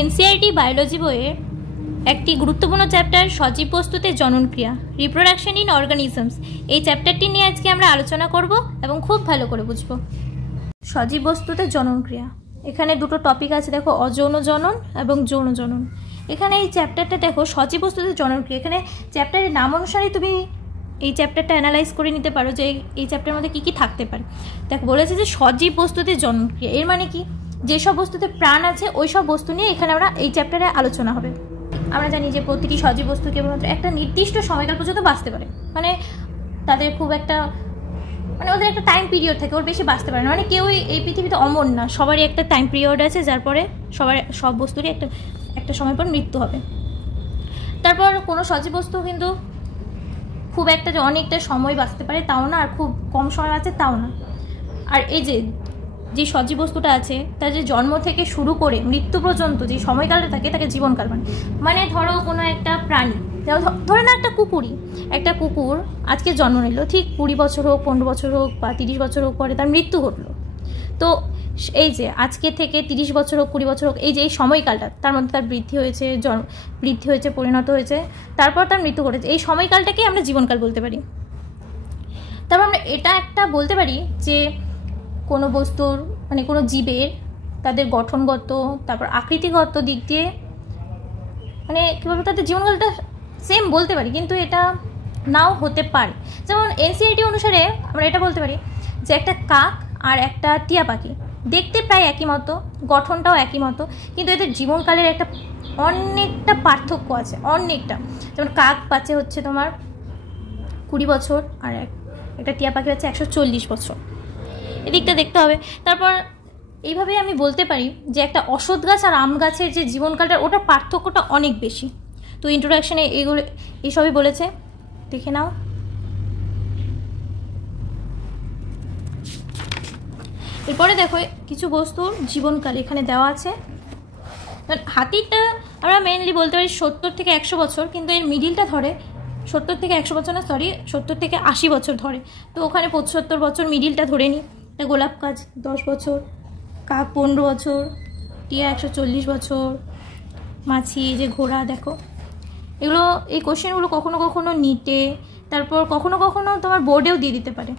NCERT biology বইয়ে একটি গুরুত্বপূর্ণ চ্যাপ্টার সজীব বস্তুতে জননক্রিয়া, রিপ্রোডাকশন ইন অর্গানিজমস। এই চ্যাপ্টারটি নিয়ে আজকে আমরা আলোচনা করব এবং খুব ভালো করে বুঝব। সজীব বস্তুতে জননক্রিয়া, এখানে দুটো টপিক আছে, দেখো, অযৌন জনন এবং যৌন জনন। এখানে এই চ্যাপ্টারটা দেখো, সজীব বস্তুতে জননক্রিয়া। এখানে চ্যাপ্টারের নাম অনুসারে তুমি এই চ্যাপ্টারটা অ্যানালাইজ করে নিতে পারো যে এই চ্যাপ্টারের মধ্যে কী কী থাকতে পারে। দেখো, বলেছে যে সজীব বস্তুতে জননক্রিয়া, এর মানে কি, যেসব বস্তুতে প্রাণ আছে ওই সব বস্তু নিয়ে এখানে আমরা এই চ্যাপ্টারে আলোচনা হবে। আমরা জানি যে প্রতিটি সজীব বস্তু কেবলমাত্র একটা নির্দিষ্ট সময়কাল পর্যন্ত বাঁচতে পারে, মানে তাদের খুব একটা, মানে ওদের একটা টাইম পিরিয়ড থাকে, ওর বেশি বাঁচতে পারে না। মানে কেউই এই পৃথিবীতে অমর না, সবারই একটা টাইম পিরিয়ড আছে, যার পরে সব বস্তুরই একটা সময় পর মৃত্যু হবে। তারপর কোনো সজীব বস্তু কিন্তু খুব একটা যে অনেকটা সময় বাঁচতে পারে তাও না, আর খুব কম সময় আছে তাও না। আর এই যে সজীব বস্তুটা আছে তার যে জন্ম থেকে শুরু করে মৃত্যু পর্যন্ত যে সময়কালটা থাকে তাকে জীবনকাল মানে ধরো কোনো একটা প্রাণী, ধরে না একটা কুকুর আজকে জন্ম নিল, ঠিক 20 বছর হোক, 15 বছর হোক বা 30 বছর হোক, পরে তার মৃত্যু ঘটলো। তো এই যে আজকে থেকে 30 বছর হোক, 20 বছর হোক, এই যে এই সময়কালটা, তার মধ্যে তার বৃদ্ধি হয়েছে, পরিণত হয়েছে, তারপর তার মৃত্যু ঘটেছে, এই সময়কালটাকে আমরা জীবনকাল বলতে পারি। তারপর আমরা এটা একটা বলতে পারি যে কোনো বস্তুর, মানে কোনো জীবের, তাদের গঠনগত, তারপর আকৃতিগত দিক দিয়ে, মানে কী বলবো, তাদের জীবনকালটা সেম বলতে পারি, কিন্তু এটা নাও হতে পারে। যেমন এনসিইআরটি অনুসারে আমরা এটা বলতে পারি যে একটা কাক আর একটা টিয়া পাখি দেখতে প্রায় একই মতো, গঠনটাও একই মতো, কিন্তু এদের জীবনকালের অনেকটা পার্থক্য আছে, অনেকটা। যেমন কাক বাঁচে হচ্ছে তোমার 20 বছর আর একটা টিয়া পাখি হচ্ছে 140 বছর, এদিকটা দেখতে হবে। তারপর এইভাবেই আমি বলতে পারি যে একটা অশ্বত্থ গাছ আর আম গাছের যে জীবনকালটা, ওটার পার্থক্যটা অনেক বেশি। তো ইন্ট্রোডাকশনে এইসবই বলেছে, দেখে নাও। এরপরে দেখো কিছু বস্তুর জীবনকাল এখানে দেওয়া আছে। হাতিটা আমরা মেনলি বলতে পারি 70 থেকে 100 বছর, কিন্তু এর মিডিলটা ধরে 70 থেকে 100 বছর না, 70 থেকে 80 বছর ধরে। তো ওখানে 75 বছর মিডিলটা ধরে নিই। গোলাপ গাছ 10 বছর, কাক 15 বছর, টিয়া 140 বছর, মাছি, যে ঘোড়া, দেখো এগুলো, এই কোশ্চেনগুলো কখনো কখনো নিটে, তারপর কখনো কখনো তোমার বোর্ডেও দিয়ে দিতে পারে।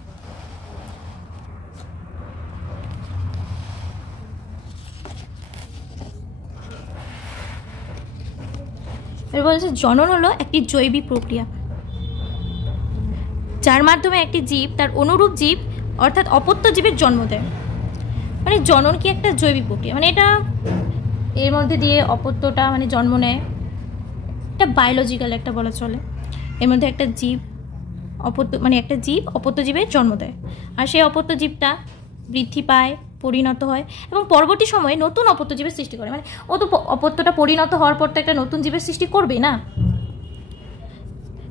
এর বলছে জনন হলো একটি জৈবিক প্রক্রিয়া যার মাধ্যমে একটি জীব তার অনুরূপ জীব অর্থাৎ অপত্য জীবের জন্ম দেয়। মানে জনন কি একটা জৈবিক প্রক্রিয়া, মানে এটা এর মধ্যে দিয়ে অপত্যটা মানে জন্ম নেয়, এটা বায়োলজিক্যাল একটা বলা চলে। এর মধ্যে একটা জীব অপত্য জীবের জন্ম দেয়, আর সেই অপত্য জীবটা বৃদ্ধি পায়, পরিণত হয় এবং পরবর্তী সময়ে নতুন অপত্য জীবের সৃষ্টি করে। মানে ও তো অপত্যটা পরিণত হওয়ার পর তো একটা নতুন জীবের সৃষ্টি করবেই না।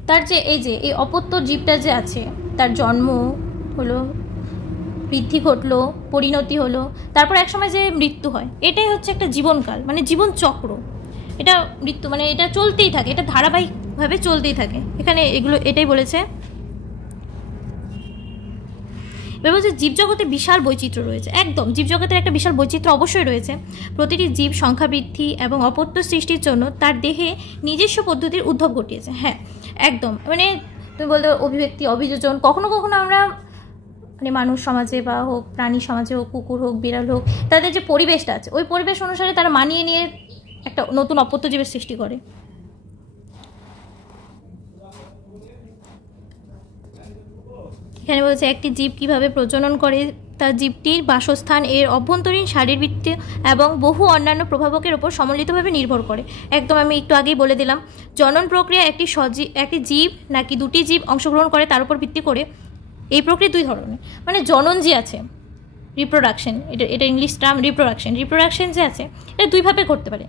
তার যে এই অপত্য জীবটা যে আছে, তার জন্ম হলো, বৃদ্ধি ঘটলো, পরিণতি হলো, তারপর একসময় যে মৃত্যু হয়, এটাই হচ্ছে একটা জীবনকাল, মানে জীবন চক্র। এটা মৃত্যু মানে এটা চলতেই থাকে, এটা ধারাবাহিকভাবে চলতেই থাকে। এখানে এটাই বলেছে। এবার বলছে জীবজগতে বিশাল বৈচিত্র্য রয়েছে। একদম, জীবজগতের একটা বিশাল বৈচিত্র্য অবশ্যই রয়েছে। প্রতিটি জীব সংখ্যা বৃদ্ধি এবং অপত্য সৃষ্টির জন্য তার দেহে নিজস্ব পদ্ধতির উদ্ভব ঘটিয়েছে। হ্যাঁ, একদম, মানে তুমি বলতে অভিব্যক্তি, অভিযোজন, কখনো কখনো আমরা মানে মানুষ সমাজে বা হোক, প্রাণী সমাজে হোক, কুকুর হোক, বিড়াল হোক, তাদের যে পরিবেশটা আছে ওই পরিবেশ অনুসারে তারা মানিয়ে নিয়ে একটা নতুন অপত্য জীবের সৃষ্টি করে। এখানে বলছে একটি জীব কিভাবে প্রজনন করে, তার জীবটির বাসস্থান, এর অভ্যন্তরীণ শারীরবৃত্তীয় এবং বহু অন্যান্য প্রভাবকের ওপর সম্মিলিতভাবে নির্ভর করে। একদম, আমি একটু আগেই বলে দিলাম, জনন প্রক্রিয়া একটি জীব নাকি দুটি জীব অংশগ্রহণ করে তার উপর ভিত্তি করে। এই প্রক্রিয়া দুই ধরনের, মানে জনন যে আছে, রিপ্রোডাকশন, এটা ইংলিশ টার্ম রিপ্রোডাকশন যে আছে, এটা দুইভাবে ঘটতে পারে।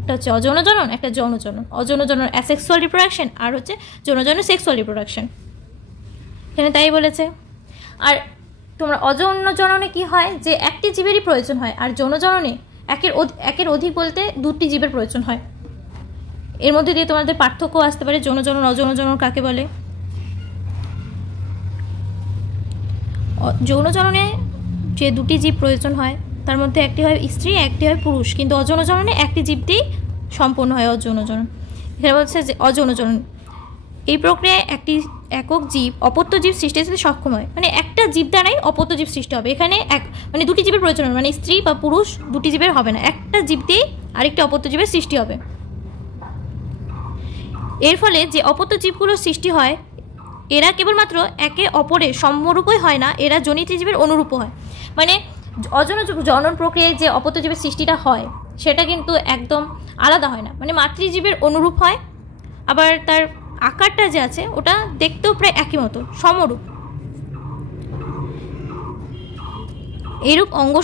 একটা হচ্ছে অযৌন জনন, একটা যৌন জনন। অযৌন জনন অ্যাসেক্সুয়াল রিপ্রোডাকশন, আর হচ্ছে যৌন জনন সেক্সুয়াল রিপ্রোডাকশন। এখানে তাই বলেছে। আর তোমরা অযৌন জননে কি হয়, যে একটি জীবেরই প্রয়োজন হয়, আর যৌন জননে একের অধিক বলতে দুটি জীবের প্রয়োজন হয়। এর মধ্যে দিয়ে তোমাদের পার্থক্য আসতে পারে, যৌন জনন অযৌন জনন কাকে বলে। যৌন জননে যে দুটি জীব প্রয়োজন হয় তার মধ্যে একটি হয় স্ত্রী, একটি হয় পুরুষ, কিন্তু অযৌন জননে একটি জীবতেই সম্পন্ন হয় অযৌন জনন। এখানে বলছে যে অযৌন জনন এই প্রক্রিয়ায় একটি একক জীব অপত্য জীব সৃষ্টি হতে সক্ষম হয়, মানে একটা জীব দ্বারাই অপত্য জীব সৃষ্টি হবে। এখানে মানে দুটি জীবের প্রয়োজন হবে, মানে স্ত্রী বা পুরুষ দুটি জীবের হবে না, একটা জীব দিয়েই আরেকটি অপত্য জীবের সৃষ্টি হবে। এর ফলে যে অপত্য জীবগুলোর সৃষ্টি হয় এরা কেবলমাত্র একে অপরের সমরূপই হয় না, এরা জনিত জীবের অনুরূপও হয়। মানে অযৌন জনন প্রক্রিয়ায় যে অপত্য জীবের সৃষ্টিটা হয় সেটা কিন্তু একদম আলাদা হয় না, মানে মাতৃজীবের অনুরূপ হয়, আবার তার আকারটা যে আছে ওটা দেখতেও প্রায় একই মতো, সমরূপ। এইরূপ অঙ্গ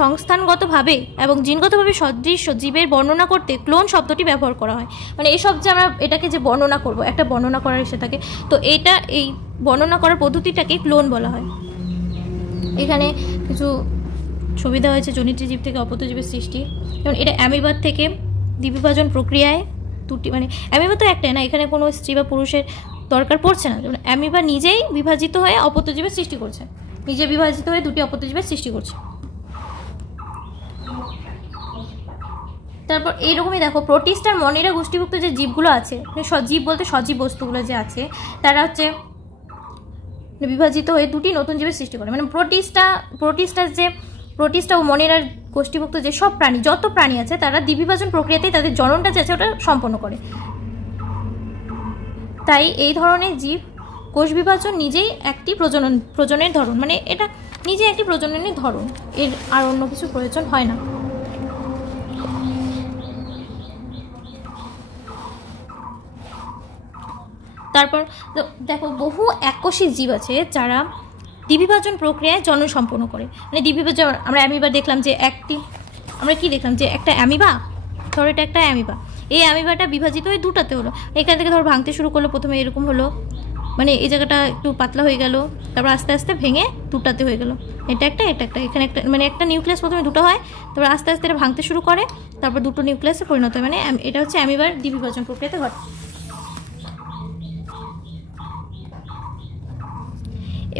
সংস্থানগতভাবে এবং জিনগতভাবে সদৃশ্য জীবের বর্ণনা করতে ক্লোন শব্দটি ব্যবহার করা হয়। মানে এইসব যে আমরা এটাকে যে বর্ণনা করব, একটা বর্ণনা করার ইচ্ছে থাকে, তো এই বর্ণনা করার পদ্ধতিটাকে ক্লোন বলা হয়। এখানে কিছু ছবি দেওয়া হয়েছে জনিত জীব থেকে অপত্য জীবের সৃষ্টি, যেমন এটা অ্যামিবার থেকে দ্বিবিভাজন প্রক্রিয়ায় দুটি, মানে অ্যামিবা তো একটাই না, এখানে কোনো স্ত্রী বা পুরুষের দরকার পড়ছে না, যেমন অ্যামিবা নিজেই বিভাজিত হয়ে অপত্য জীবের সৃষ্টি করছে, নিজে বিভাজিত হয়ে দুটি অপত্য জীবের সৃষ্টি করছে। তারপর এইরকমই দেখো প্রোটিস্ট আর মনিরা গোষ্ঠীভুক্ত যে জীবগুলো আছে, মানে সজীব বলতে সজীব বস্তুগুলো যে আছে তারা হচ্ছে বিভাজিত হয়ে দুটি নতুন জীবের সৃষ্টি করে। মানে প্রোটিস্টা ও মনিরার গোষ্ঠীভুক্ত যে সব প্রাণী, যত প্রাণী আছে তারা দ্বিবিভাজন প্রক্রিয়াতেই তাদের জননটা যে আছে ওটা সম্পন্ন করে। তাই এই ধরনের জীব কোষ বিভাজন নিজেই একটি প্রজনের ধরন, মানে এটা নিজে একটি প্রজননের ধরন, এর আর অন্য কিছু প্রয়োজন হয় না। তারপর দেখো বহু এককোষী জীব আছে যারা দ্বিবিভাজন প্রক্রিয়ায় জনন সম্পন্ন করে। মানে দ্বিবিভাজন আমরা অ্যামিবা দেখলাম যে আমরা কি দেখলাম যে একটা অ্যামিবা, ধরো এটা একটা অ্যামিবা, এই অ্যামিবাটা বিভাজিত হয়ে দুটাতে হলো, এখান থেকে ধরো ভাঙতে শুরু করলো, প্রথমে এরকম হলো, মানে এই জায়গাটা একটু পাতলা হয়ে গেল, তারপর আস্তে আস্তে ভেঙে দুটাতে হয়ে গেল, এটা একটা এখানে একটা, মানে একটা নিউক্লিয়াস প্রথমে দুটো হয়, তারপর আস্তে আস্তে এটা ভাঙতে শুরু করে, তারপর দুটো নিউক্লিয়াসে পরিণত হয়, মানে এটা হচ্ছে অ্যামিবার দ্বিবিভাজন প্রক্রিয়াতে ঘটে।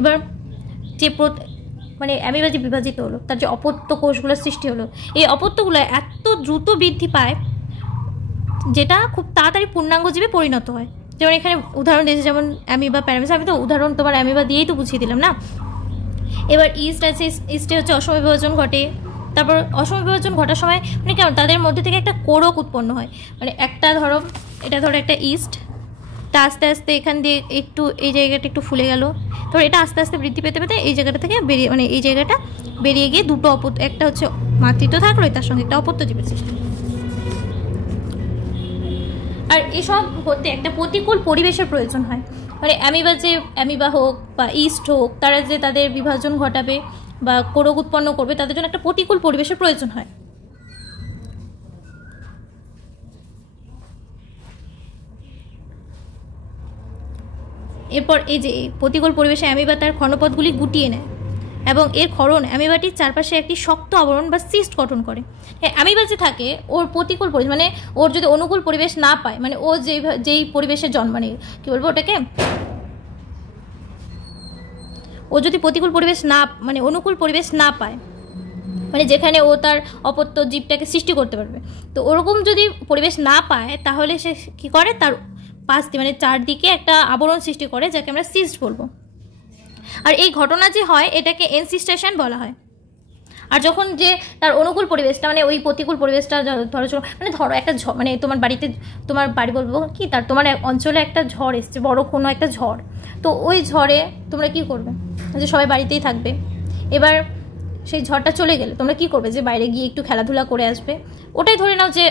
এবার যে মানে অ্যামিবা যে বিভাজিত হলো তার যে অপত্য কোষগুলোর সৃষ্টি হলো, এই অপত্যগুলো এত দ্রুত বৃদ্ধি পায় যেটা খুব তাড়াতাড়ি পূর্ণাঙ্গ জীবে পরিণত হয়। যেমন এখানে উদাহরণ দিয়েছে, যেমন অ্যামিবা প্যারামিস, আমি তো উদাহরণ তোমার অ্যামিবা দিয়েই তো বুঝিয়ে দিলাম না। এবার ইস্ট আছে, ইস্টে হচ্ছে অসম বিভাজন ঘটে, তারপর অসম বিভাজন ঘটার সময় মানে কেমন তাদের মধ্যে থেকে একটা কোরক উৎপন্ন হয়, মানে এটা ধরো একটা ইস্ট, তা আস্তে আস্তে এখান দিয়ে একটু এই জায়গাটা একটু ফুলে গেল, তারপর এটা আস্তে আস্তে বৃদ্ধি পেতে পেতে এই জায়গাটা থেকে বেরিয়ে, মানে এই জায়গাটা বেরিয়ে গিয়ে দুটো একটা হচ্ছে মাতৃত্ব থাকলো, তার সঙ্গে একটা অপত্য জীবের সৃষ্টি। আর এসব হতে একটা প্রতিকূল পরিবেশের প্রয়োজন হয়, মানে অ্যামিবা হোক বা ইস্ট হোক, তারা যে তাদের বিভাজন ঘটাবে বা কোরক উৎপন্ন করবে তাদের জন্য একটা প্রতিকূল পরিবেশের প্রয়োজন হয়। এরপর এই যে প্রতিকূল পরিবেশে অ্যামিবা তার ক্ষণপথগুলি গুটিয়ে নেয় এবং এর ক্ষরণ অ্যামিবাটির চারপাশে একটি শক্ত আবরণ বা সিস্ট গঠন করে। অ্যামিবা যে থাকে ওর প্রতিকূল পরিবেশ, মানে ওর যদি অনুকূল পরিবেশ না পায়, মানে ও যেই পরিবেশে মানে কী বলবো ওটাকে, ও যদি প্রতিকূল পরিবেশ না, মানে অনুকূল পরিবেশ না পায়, মানে যেখানে ও তার অপত্য জীবটাকে সৃষ্টি করতে পারবে, তো ওরকম যদি পরিবেশ না পায় তাহলে সে কী করে, তার পাশ দিয়ে মানে চারদিকে একটা আবরণ সৃষ্টি করে যাকে আমরা সিস্ট বলবো। আর এই ঘটনা যে হয় এটাকে এনসিস্টেশন বলা হয়। আর যখন যে তার অনুকূল পরিবেশটা, মানে ওই প্রতিকূল পরিবেশটা ধরো একটা মানে তোমার বাড়ি বলবো কি, তোমার অঞ্চলে একটা ঝড় এসছে, বড় কোনো একটা ঝড়, তো ওই ঝড়ে তোমরা কি করবে, যে সবাই বাড়িতেই থাকবে। এবার সেই ঝড়টা চলে গেলে তোমরা কি করবে, যে বাইরে গিয়ে একটু খেলাধুলা করে আসবে। ওটাই ধরে নাও যে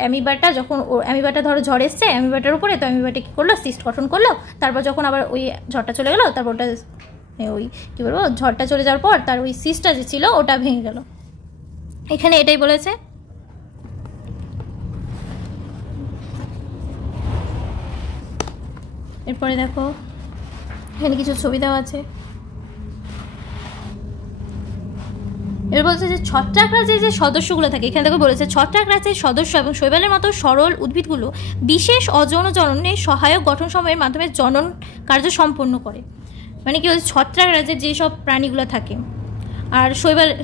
অ্যামিবাটা ধরো ঝড় এসছে অ্যামিবাটার উপরে, তো অ্যামিবাটা কী করলো, সিস্ট গঠন করলো, তারপর যখন আবার ওই ঝড়টা চলে গেলো, তারপর ওটা ওই কী বলবো, ঝড়টা চলে যাওয়ার পর তার ওই সিস্টটা যে ছিল ওটা ভেঙে গেল। এখানে এটাই বলেছে। এরপরে দেখো এখানে কিছু ছবি দেওয়া আছে। এবার বলছে যে ছত্রাক রাজ্যের যে সদস্যগুলো থাকে, এখানে দেখো বলেছে ছত্রাক রাজ্যের সদস্য এবং শৈবালের মতো সরল উদ্ভিদগুলো বিশেষ অযৌন জননে সহায়ক গঠন সময়ের মাধ্যমে জনন কার্য সম্পন্ন করে। মানে কি বলছে, ছত্রাক রাজ্যের যেসব প্রাণীগুলো থাকে আর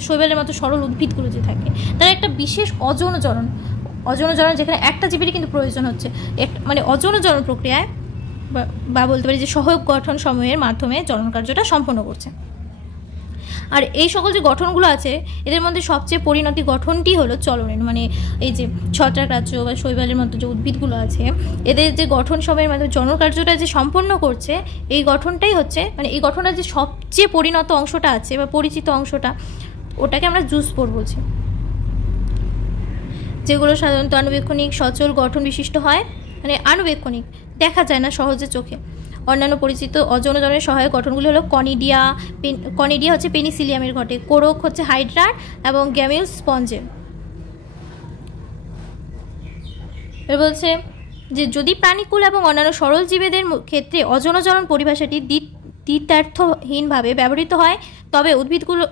শৈবালের মতো সরল উদ্ভিদগুলো যে থাকে তার একটা বিশেষ অযৌনজনন যেখানে একটা জীবেরই কিন্তু প্রয়োজন হচ্ছে, মানে অযৌনজনন প্রক্রিয়ায় বা বলতে পারি যে সহায়ক গঠন সময়ের মাধ্যমে জনন কার্যটা সম্পন্ন করছে। আর এই সকল যে গঠনগুলো আছে এদের মধ্যে সবচেয়ে পরিণতি গঠনটি হলো চলরেণু, মানে এই যে ছত্রাক রাজ্য বা শৈবালের মতো যে উদ্ভিদগুলো আছে এদের যে গঠন সময়ের মাধ্যমে জনন কার্যটা যে সম্পন্ন করছে এই গঠনটাই হচ্ছে, মানে এই গঠনটা যে সবচেয়ে পরিণত অংশটা আছে বা পরিচিত অংশটা ওটাকে আমরা জুস্পোর বলছি, যেগুলো সাধারণত আনুবেক্ষণিক সচল গঠন বিশিষ্ট হয়, মানে আনুবেক্ষণিক, দেখা যায় না সহজে চোখে। অন্যান্য পরিচিত অযৌনজনের সহায়ক গঠনগুলি হলো কনিডিয়া হচ্ছে পেনিসিলিয়ামের ঘটে, কোরক হচ্ছে হাইড্রার এবং গ্যামিউস স্পঞ্জের। এর বলছে যে যদি প্রাণীকুল এবং অন্যান্য সরল জীবেদের ক্ষেত্রে অযৌনজনন পরিভাষাটি দ্বিতার্থহীনভাবে ব্যবহৃত হয় তবে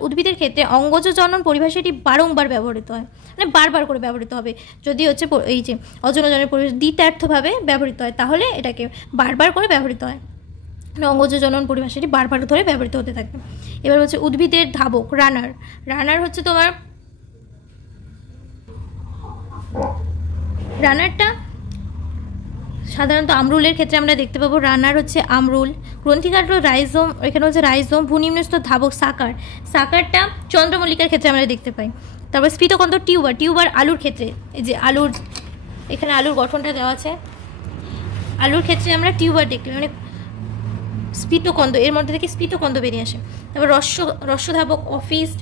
উদ্ভিদের ক্ষেত্রে অঙ্গজ জনন পরিভাষাটি বারংবার ব্যবহৃত হয়, মানে বারবার করে ব্যবহৃত হবে। যদি হচ্ছে এই যে অযৌনজনের পরিভাষা দ্বিতার্থভাবে ব্যবহৃত হয় তাহলে এটাকে বারবার করে ব্যবহৃত হয়, মানে অঙ্গজ জনন পরিভাষাটি বারবার ধরে ব্যবহৃত হতে থাকবে। এবার হচ্ছে উদ্ভিদের ধাবক রানার হচ্ছে তোমার রানারটা সাধারণত আমরুলের ক্ষেত্রে আমরা দেখতে পাবো। রানার হচ্ছে আমরুল। গ্রন্থিকাণ্ড রাইজোম, এখানে হচ্ছে রাইজোম। ভূনিম্নস্থ ধাবক সাকারটা চন্দ্রমল্লিকার ক্ষেত্রে আমরা দেখতে পাই। তারপর স্ফীতকন্দ টিউবার আলুর ক্ষেত্রে, এই যে আলুর এখানে আলুর গঠনটা দেওয়া আছে, আলুর ক্ষেত্রে আমরা টিউবার দেখতে পাই, মানে স্ফীতকন্দ, এর মধ্যে থেকে স্ফীতকন্দ বেরিয়ে আসে। তারপর রস্যধাবক অফিস্ট,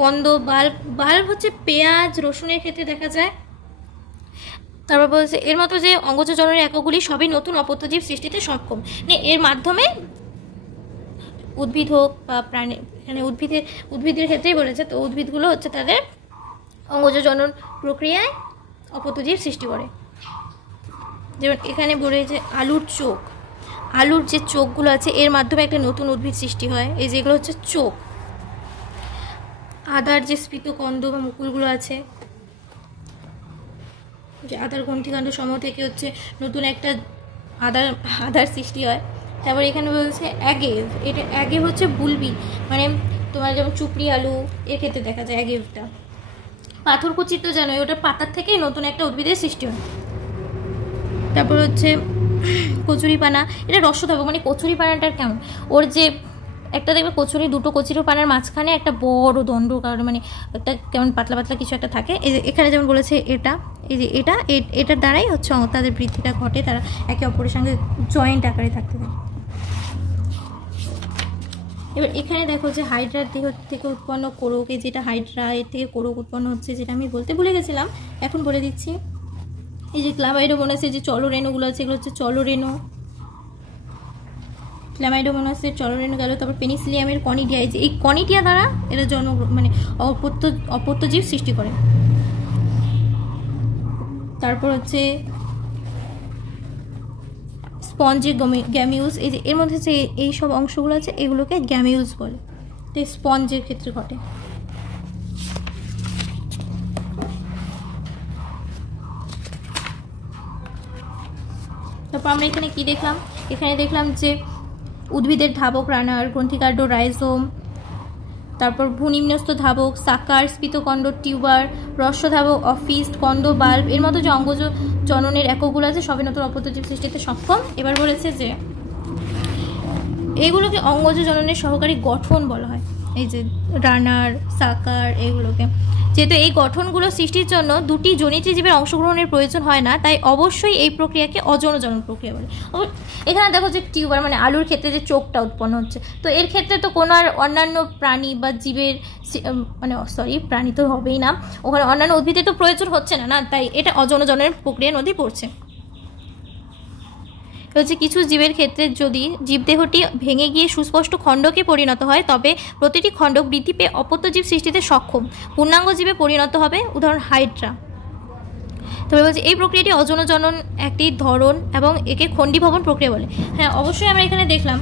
কন্দ, বাল্ব হচ্ছে পেঁয়াজ রসুনের ক্ষেত্রে দেখা যায়। তারপর বলছে এর মতো যে অঙ্গজ জননের এককগুলি সবই নতুন অপত্যজীব সৃষ্টিতে সক্ষম, মানে এর মাধ্যমে উদ্ভিদ হোক বা প্রাণী, এখানে উদ্ভিদের ক্ষেত্রেই বলেছে, তো উদ্ভিদগুলো হচ্ছে তাদের অঙ্গজ জনন প্রক্রিয়ায় অপত্যজীব সৃষ্টি করে। যেমন এখানে বলে যে আলুর যে চোখগুলো আছে এর মাধ্যমে একটা নতুন উদ্ভিদ সৃষ্টি হয়, এই যেগুলো হচ্ছে চোখ। আদার যে স্ফীতকন্দ বা মুকুলগুলো আছে, যে আদার গ্রন্থিকাণ্ড সমূহ থেকে হচ্ছে নতুন একটা আদার সৃষ্টি হয়। তারপর এখানে বলছে অ্যাগেভ হচ্ছে বুলবি, মানে তোমার যেমন চুপড়ি আলু এর ক্ষেত্রে দেখা যায় অ্যাগেভটা। পাথরকুচি তো জানোই, ওটা পাতার থেকেই নতুন একটা উদ্ভিদের সৃষ্টি হয়। তারপর হচ্ছে কচুরিপানা, এটা রসধাবক, মানে কচুরিপানাটার কেমন, ওর যে একটা দেখবে দুটো কচুরিপানার মাঝখানে একটা বড় দণ্ড, কারণ মানে একটা কেমন পাতলা পাতলা কিছু একটা থাকে। এই যে এখানে যেমন বলেছে এটার দ্বারাই হচ্ছে তাদের বৃদ্ধিটা ঘটে, তারা একে অপরের সঙ্গে জয়েন্ট আকারে থাকতে থাকে। এবার এখানে দেখো যে হাইড্রার দেহ থেকে উৎপন্ন কোরক, যেটা হাইড্রা এর থেকে কোরক উৎপন্ন হচ্ছে, যেটা আমি বলতে ভুলে গেছিলাম, এখন বলে দিচ্ছি। এই যে ক্লামাইডোমোনাসের যে চলরেণুগুলো আছে এগুলো হচ্ছে চলরেণু, ক্লামাইডোমোনাসের চলরেণু গেল। তারপর পেনিসিলিয়ামের কনিডিয়া, এই যে এই কনিডিয়া দ্বারা এরা মানে অপত্যজীব সৃষ্টি করে। তারপর হচ্ছে স্পঞ্জে গ্যামিউস, এই যে এর মধ্যে যে এই সব অংশগুলো আছে এগুলোকে গ্যামিউস বলে, তো স্পঞ্জের ক্ষেত্রে ঘটে। তারপর আমরা এখানে কি দেখলাম, এখানে দেখলাম যে উদ্ভিদের ধাবক রানার, গ্রন্থিকাণ্ড রাইজোম, তারপর ভূনিম্নস্থ ধাবক সাকার, স্ফীতকন্ড টিউবার, রস্যধাবক অফিস্ট, কন্দ, বাল্ব, এর মতো যে অঙ্গজ জননের এককগুলো আছে সবই নতুন অপত্যজীব সৃষ্টিতে সক্ষম। এবার বলেছে যে এগুলোকে অঙ্গজ জননের সহকারী গঠন বলা হয়, এই যে রানার, সাকার, এগুলোকে। যেহেতু এই গঠনগুলো সৃষ্টির জন্য দুটি জনিত্রী জীবের অংশগ্রহণের প্রয়োজন হয় না, তাই অবশ্যই এই প্রক্রিয়াকে অযৌনজনন প্রক্রিয়া বলে। এখানে দেখো যে টিউবার, মানে আলুর ক্ষেত্রে যে চোখটা উৎপন্ন হচ্ছে, তো এর ক্ষেত্রে তো কোনো আর অন্যান্য প্রাণী বা জীবের, মানে প্রাণী তো হবেই না, ওখানে অন্যান্য উদ্ভিদের তো প্রয়োজন হচ্ছে না, তাই এটা অযৌনজনের প্রক্রিয়ার মধ্যেই পড়ছে। হচ্ছে কিছু জীবের ক্ষেত্রে যদি জীবদেহটি ভেঙে গিয়ে সুস্পষ্ট খণ্ডকে পরিণত হয় তবে প্রতিটি খণ্ডক বৃদ্ধি পেয়ে অপত্যজীব সৃষ্টিতে সক্ষম পূর্ণাঙ্গ জীবে পরিণত হবে, উদাহরণ হাইড্রা। তবে বলছে এই প্রক্রিয়াটি অযৌনজনন একটি ধরন এবং একে খণ্ডীভবন প্রক্রিয়া বলে। হ্যাঁ, অবশ্যই আমরা এখানে দেখলাম,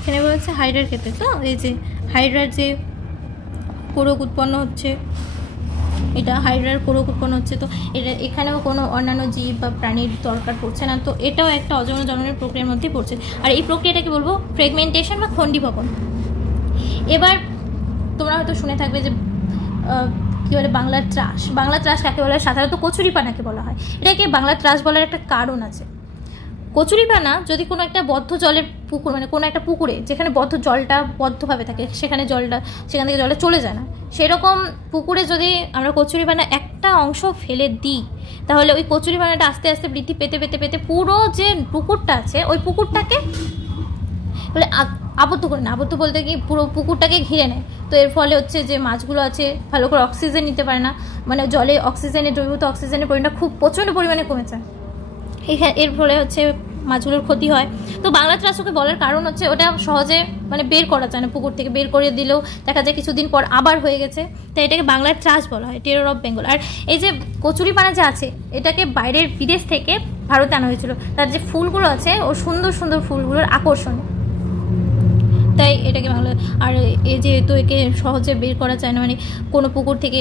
এখানে বলছে হাইড্রার ক্ষেত্রে, তো এই যে হাইড্রার যে কোরক উৎপন্ন হচ্ছে, এটা হাইড্রার পুরো কুপন হচ্ছে, তো এটা এখানেও কোনো অন্যান্য জীব বা প্রাণীর দরকার পড়ছে না, তো এটাও একটা অযৌন জননের প্রক্রিয়ার মধ্যেই পড়ছে। আর এই প্রক্রিয়াটাকে বলবো ফ্রেগমেন্টেশন বা খণ্ডীভবন। এবার তোমরা হয়তো শুনে থাকবে যে কী বলে বাংলার ত্রাস। বাংলার ত্রাস কাকে বলা হয়? সাধারণত কচুরিপানাকে বলা হয়। এটাকে বাংলার ত্রাস বলার একটা কারণ আছে। কচুরিপানা যদি কোনো একটা বদ্ধ জলের পুকুর, মানে কোনো একটা পুকুরে যেখানে বদ্ধ জলটা বদ্ধভাবে থাকে, সেখান থেকে জলটা চলে যায় না, সেরকম পুকুরে যদি আমরা কচুরিপানা একটা অংশ ফেলে দিই, তাহলে ওই কচুরিপানাটা আস্তে আস্তে বৃদ্ধি পেতে পেতে পেতে পুরো যে পুকুরটা আছে ওই পুকুরটাকে বলে আবদ্ধ করে না, আবদ্ধ বলতে কি পুরো পুকুরটাকে ঘিরে নেয়। তো এর ফলে হচ্ছে যে মাছগুলো আছে ভালো করে অক্সিজেন নিতে পারে না, মানে জলে অক্সিজেনের দ্রবীভূত অক্সিজেনের পরিমাণটা খুব প্রচণ্ড পরিমাণে কমে যায়। এর ফলে হচ্ছে মাছগুলোর ক্ষতি হয়। তো বাংলা ত্রাসকে বলার কারণ হচ্ছে ওটা সহজে মানে বের করা যায় না, পুকুর থেকে বের করে দিলেও দেখা যায় কিছুদিন পর আবার হয়ে গেছে, তাই এটাকে বাংলার ত্রাস বলা হয়, টেরর অফ বেঙ্গল। আর এই যে কচুরিপানা যে আছে এটাকে বাইরের বিদেশ থেকে ভারতে আনা হয়েছিল, তার যে ফুলগুলো আছে ও সুন্দর সুন্দর ফুলগুলোর আকর্ষণ, তাই এটাকে বাংলা। আর এই যেহেতু একে সহজে বের করা যায় না, মানে কোনো পুকুর থেকে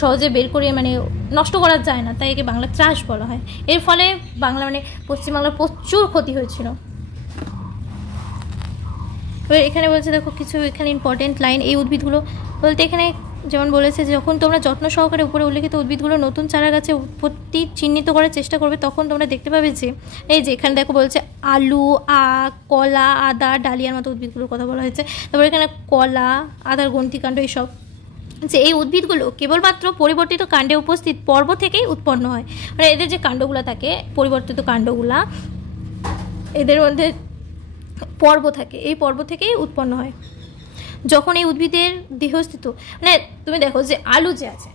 সহজে বের করে মানে নষ্ট করা যায় না, তাই একে বাংলা ত্রাস বলা হয়। এর ফলে বাংলা মানে পশ্চিমবাংলার প্রচুর ক্ষতি হয়েছিল। এবার এখানে বলছে দেখো কিছু এখানে ইম্পর্টেন্ট লাইন। এই উদ্ভিদগুলো বলতে এখানে যেমন বলেছে যখন তোমরা যত্ন সহকারে উপরে উল্লেখিত উদ্ভিদগুলো নতুন চারা গাছে উৎপত্তি চিহ্নিত করার চেষ্টা করবে, তখন তোমরা দেখতে পাবে যে এই যে এখানে দেখো বলছে আলু, আখ, কলা, আদা, ডালিয়ার মতো উদ্ভিদগুলোর কথা বলা হয়েছে। তারপর এখানে কলা, আদার গ্রন্থিকাণ্ড এইসব, যে এই উদ্ভিদগুলো কেবলমাত্র পরিবর্তিত কাণ্ডে উপস্থিত পর্ব থেকেই উৎপন্ন হয়। মানে এদের যে কাণ্ডগুলো থাকে, পরিবর্তিত কাণ্ডগুলা, এদের মধ্যে পর্ব থাকে, এই পর্ব থেকেই উৎপন্ন হয়। যখন এই উদ্ভিদের দেহস্থিত, মানে তুমি দেখো যে আলু যে আছে,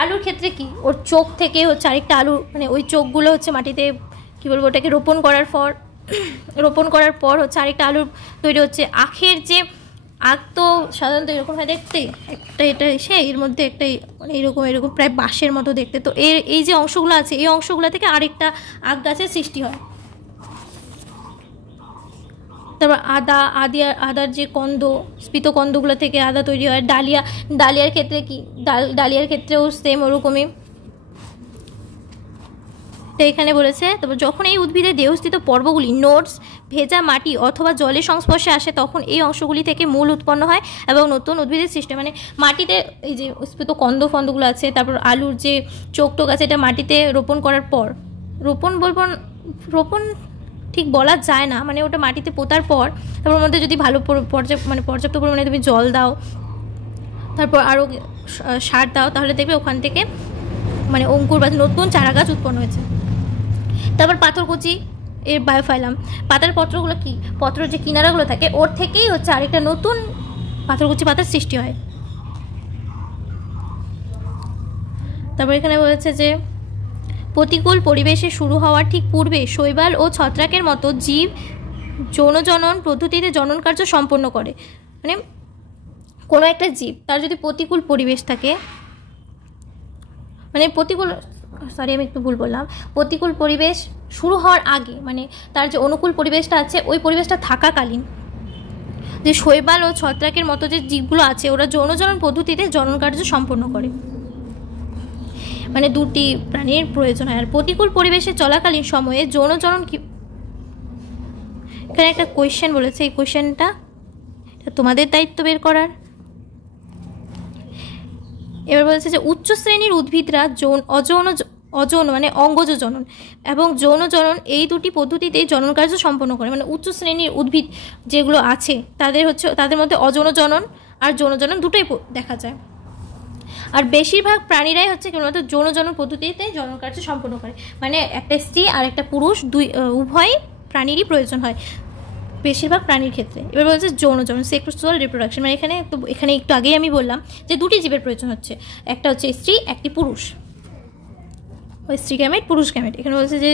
আলুর ক্ষেত্রে কি ওর চোখ থেকে হচ্ছে আরেকটা আলু, মানে ওই চোখগুলো হচ্ছে মাটিতে কী বলবো ওটাকে রোপণ করার পর হচ্ছে আরেকটা আলু তৈরি হচ্ছে। আখের যে আখ তো সাধারণত এরকম হয় দেখতে, একটা এটা এসে এর মধ্যে একটা মানে এরকম প্রায় বাঁশের মতো দেখতে, তো এই যে অংশগুলো আছে এই অংশগুলো থেকে আরেকটা আখ গাছের সৃষ্টি হয়। তারপর আদার যে কন্দ, স্ফীত কন্দগুলো থেকে আদা তৈরি হয়। ডালিয়ার ক্ষেত্রে কি ডালিয়ার ক্ষেত্রেও সেম ওরকমই, তো এখানে বলেছে। তারপর যখন এই উদ্ভিদের দেহস্থিত পর্বগুলি নোটস, ভেজা মাটি অথবা জলের সংস্পর্শে আসে, তখন এই অংশগুলি থেকে মূল উৎপন্ন হয় এবং নতুন উদ্ভিদের সৃষ্টি। মানে মাটিতে এই যে স্ফীত ফন্দগুলো আছে, তারপর আলুর যে চোখ টোক আছে, এটা মাটিতে রোপণ করার পর, রোপণ ঠিক বলা যায় না, মানে ওটা মাটিতে পোতার পর তারপর মধ্যে যদি ভালো পর্যাপ্ত পরিমাণে তুমি জল দাও, তারপর আরও সার দাও, তাহলে দেখবে ওখান থেকে মানে অঙ্কুর বা নতুন চারা গাছ উৎপন্ন হয়েছে। তারপর পাথরকুচি এর বায়োফাইলাম, পাতার পত্র যে কিনারাগুলো থাকে ওর থেকেই হচ্ছে আরেকটা নতুন পাথরকুচি পাতার সৃষ্টি হয়। তারপর এখানে বলেছে যে প্রতিকূল পরিবেশে শুরু হওয়ার ঠিক পূর্বে শৈবাল ও ছত্রাকের মতো জীব যৌনজনন পদ্ধতিতে জনন কার্য সম্পন্ন করে। মানে কোনো একটা জীব তার যদি প্রতিকূল পরিবেশ থাকে, মানে আমি একটু ভুল বললাম, প্রতিকূল পরিবেশ শুরু হওয়ার আগে, মানে তার যে অনুকূল পরিবেশটা আছে ওই পরিবেশটা থাকাকালীন যে শৈবাল ও ছত্রাকের মতো যে জীবগুলো আছে ওরা যৌনজনন পদ্ধতিতে জনন কার্য সম্পন্ন করে। মানে দুটি প্রাণীর প্রয়োজন হয়। আর প্রতিকূল পরিবেশে চলাকালীন সময়ে যৌনজনন কি, এখানে একটা কোয়েশ্চেন বলেছে, এই কোয়েশ্চেনটা তোমাদের দায়িত্ব বের করার। এবার বলেছে যে উচ্চ শ্রেণীর উদ্ভিদরা অযৌন মানে অঙ্গজ জনন এবং যৌন জনন এই দুটি পদ্ধতিতেই জনন কার্য সম্পন্ন করে। মানে উচ্চ শ্রেণীর উদ্ভিদ যেগুলো আছে তাদের মধ্যে অযৌন জনন আর যৌন জনন দুটোই দেখা যায়। আর বেশিরভাগ প্রাণীরাই হচ্ছে কেবলমাত্র যৌন জনন পদ্ধতিতে জনন কার্য সম্পন্ন করে। মানে একটা স্ত্রী আর একটা পুরুষ উভয় প্রাণীরই প্রয়োজন হয় বেশিরভাগ প্রাণীর ক্ষেত্রে। এবার বলছে যৌন জনন, সেক্সুয়াল রিপ্রোডাকশন, মানে এখানে একটু আগেই আমি বললাম যে দুটি জীবের প্রয়োজন হচ্ছে, একটা হচ্ছে স্ত্রী, একটি পুরুষ, স্ত্রী গ্যামেট, পুরুষ গ্যামেট। এখানে বলছে যে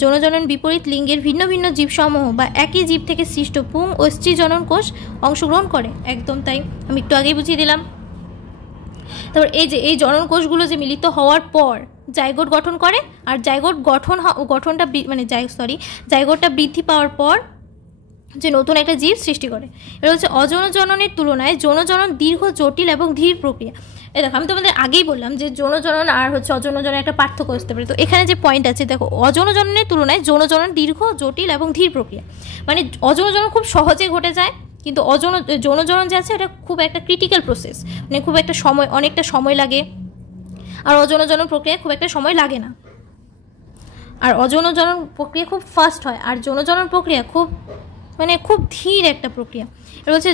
যৌন জনন বিপরীত লিঙ্গের ভিন্ন ভিন্ন জীবসমূহ বা একই জীব থেকে সৃষ্ট পুং ও স্ত্রী জনন কোষ অংশগ্রহণ করে। একদম তাই, আমি একটু আগেই বুঝিয়ে দিলাম। তারপর এই জনন কোষগুলো যে মিলিত হওয়ার পর জাইগোট গঠন করে, আর জাইগোটটা বৃদ্ধি পাওয়ার পর যে নতুন একটা জীব সৃষ্টি করে। এটা হচ্ছে অযৌন জননের তুলনায় যৌন জনন দীর্ঘ, জটিল এবং ধীর প্রক্রিয়া। দেখো আমি তোমাদের আগেই বললাম যে যৌন জনন আর হচ্ছে অযৌন জননের একটা পার্থক্য আসতে পারে। তো এখানে যে পয়েন্ট আছে দেখো, অযৌন জননের তুলনায় যৌন জনন দীর্ঘ, জটিল এবং ধীর প্রক্রিয়া। মানে অযৌন জনন খুব সহজে ঘটে যায়, কিন্তু যৌন জনন যে আছে এটা খুব একটা ক্রিটিক্যাল প্রসেস, মানে খুব একটা সময়, অনেকটা সময় লাগে। আর অযৌন জনন প্রক্রিয়া খুব একটা সময় লাগে না। আর অযৌন জনন প্রক্রিয়া খুব ফাস্ট হয়, আর যৌন জনন প্রক্রিয়া খুব ধীর একটা প্রক্রিয়া। এটা হচ্ছে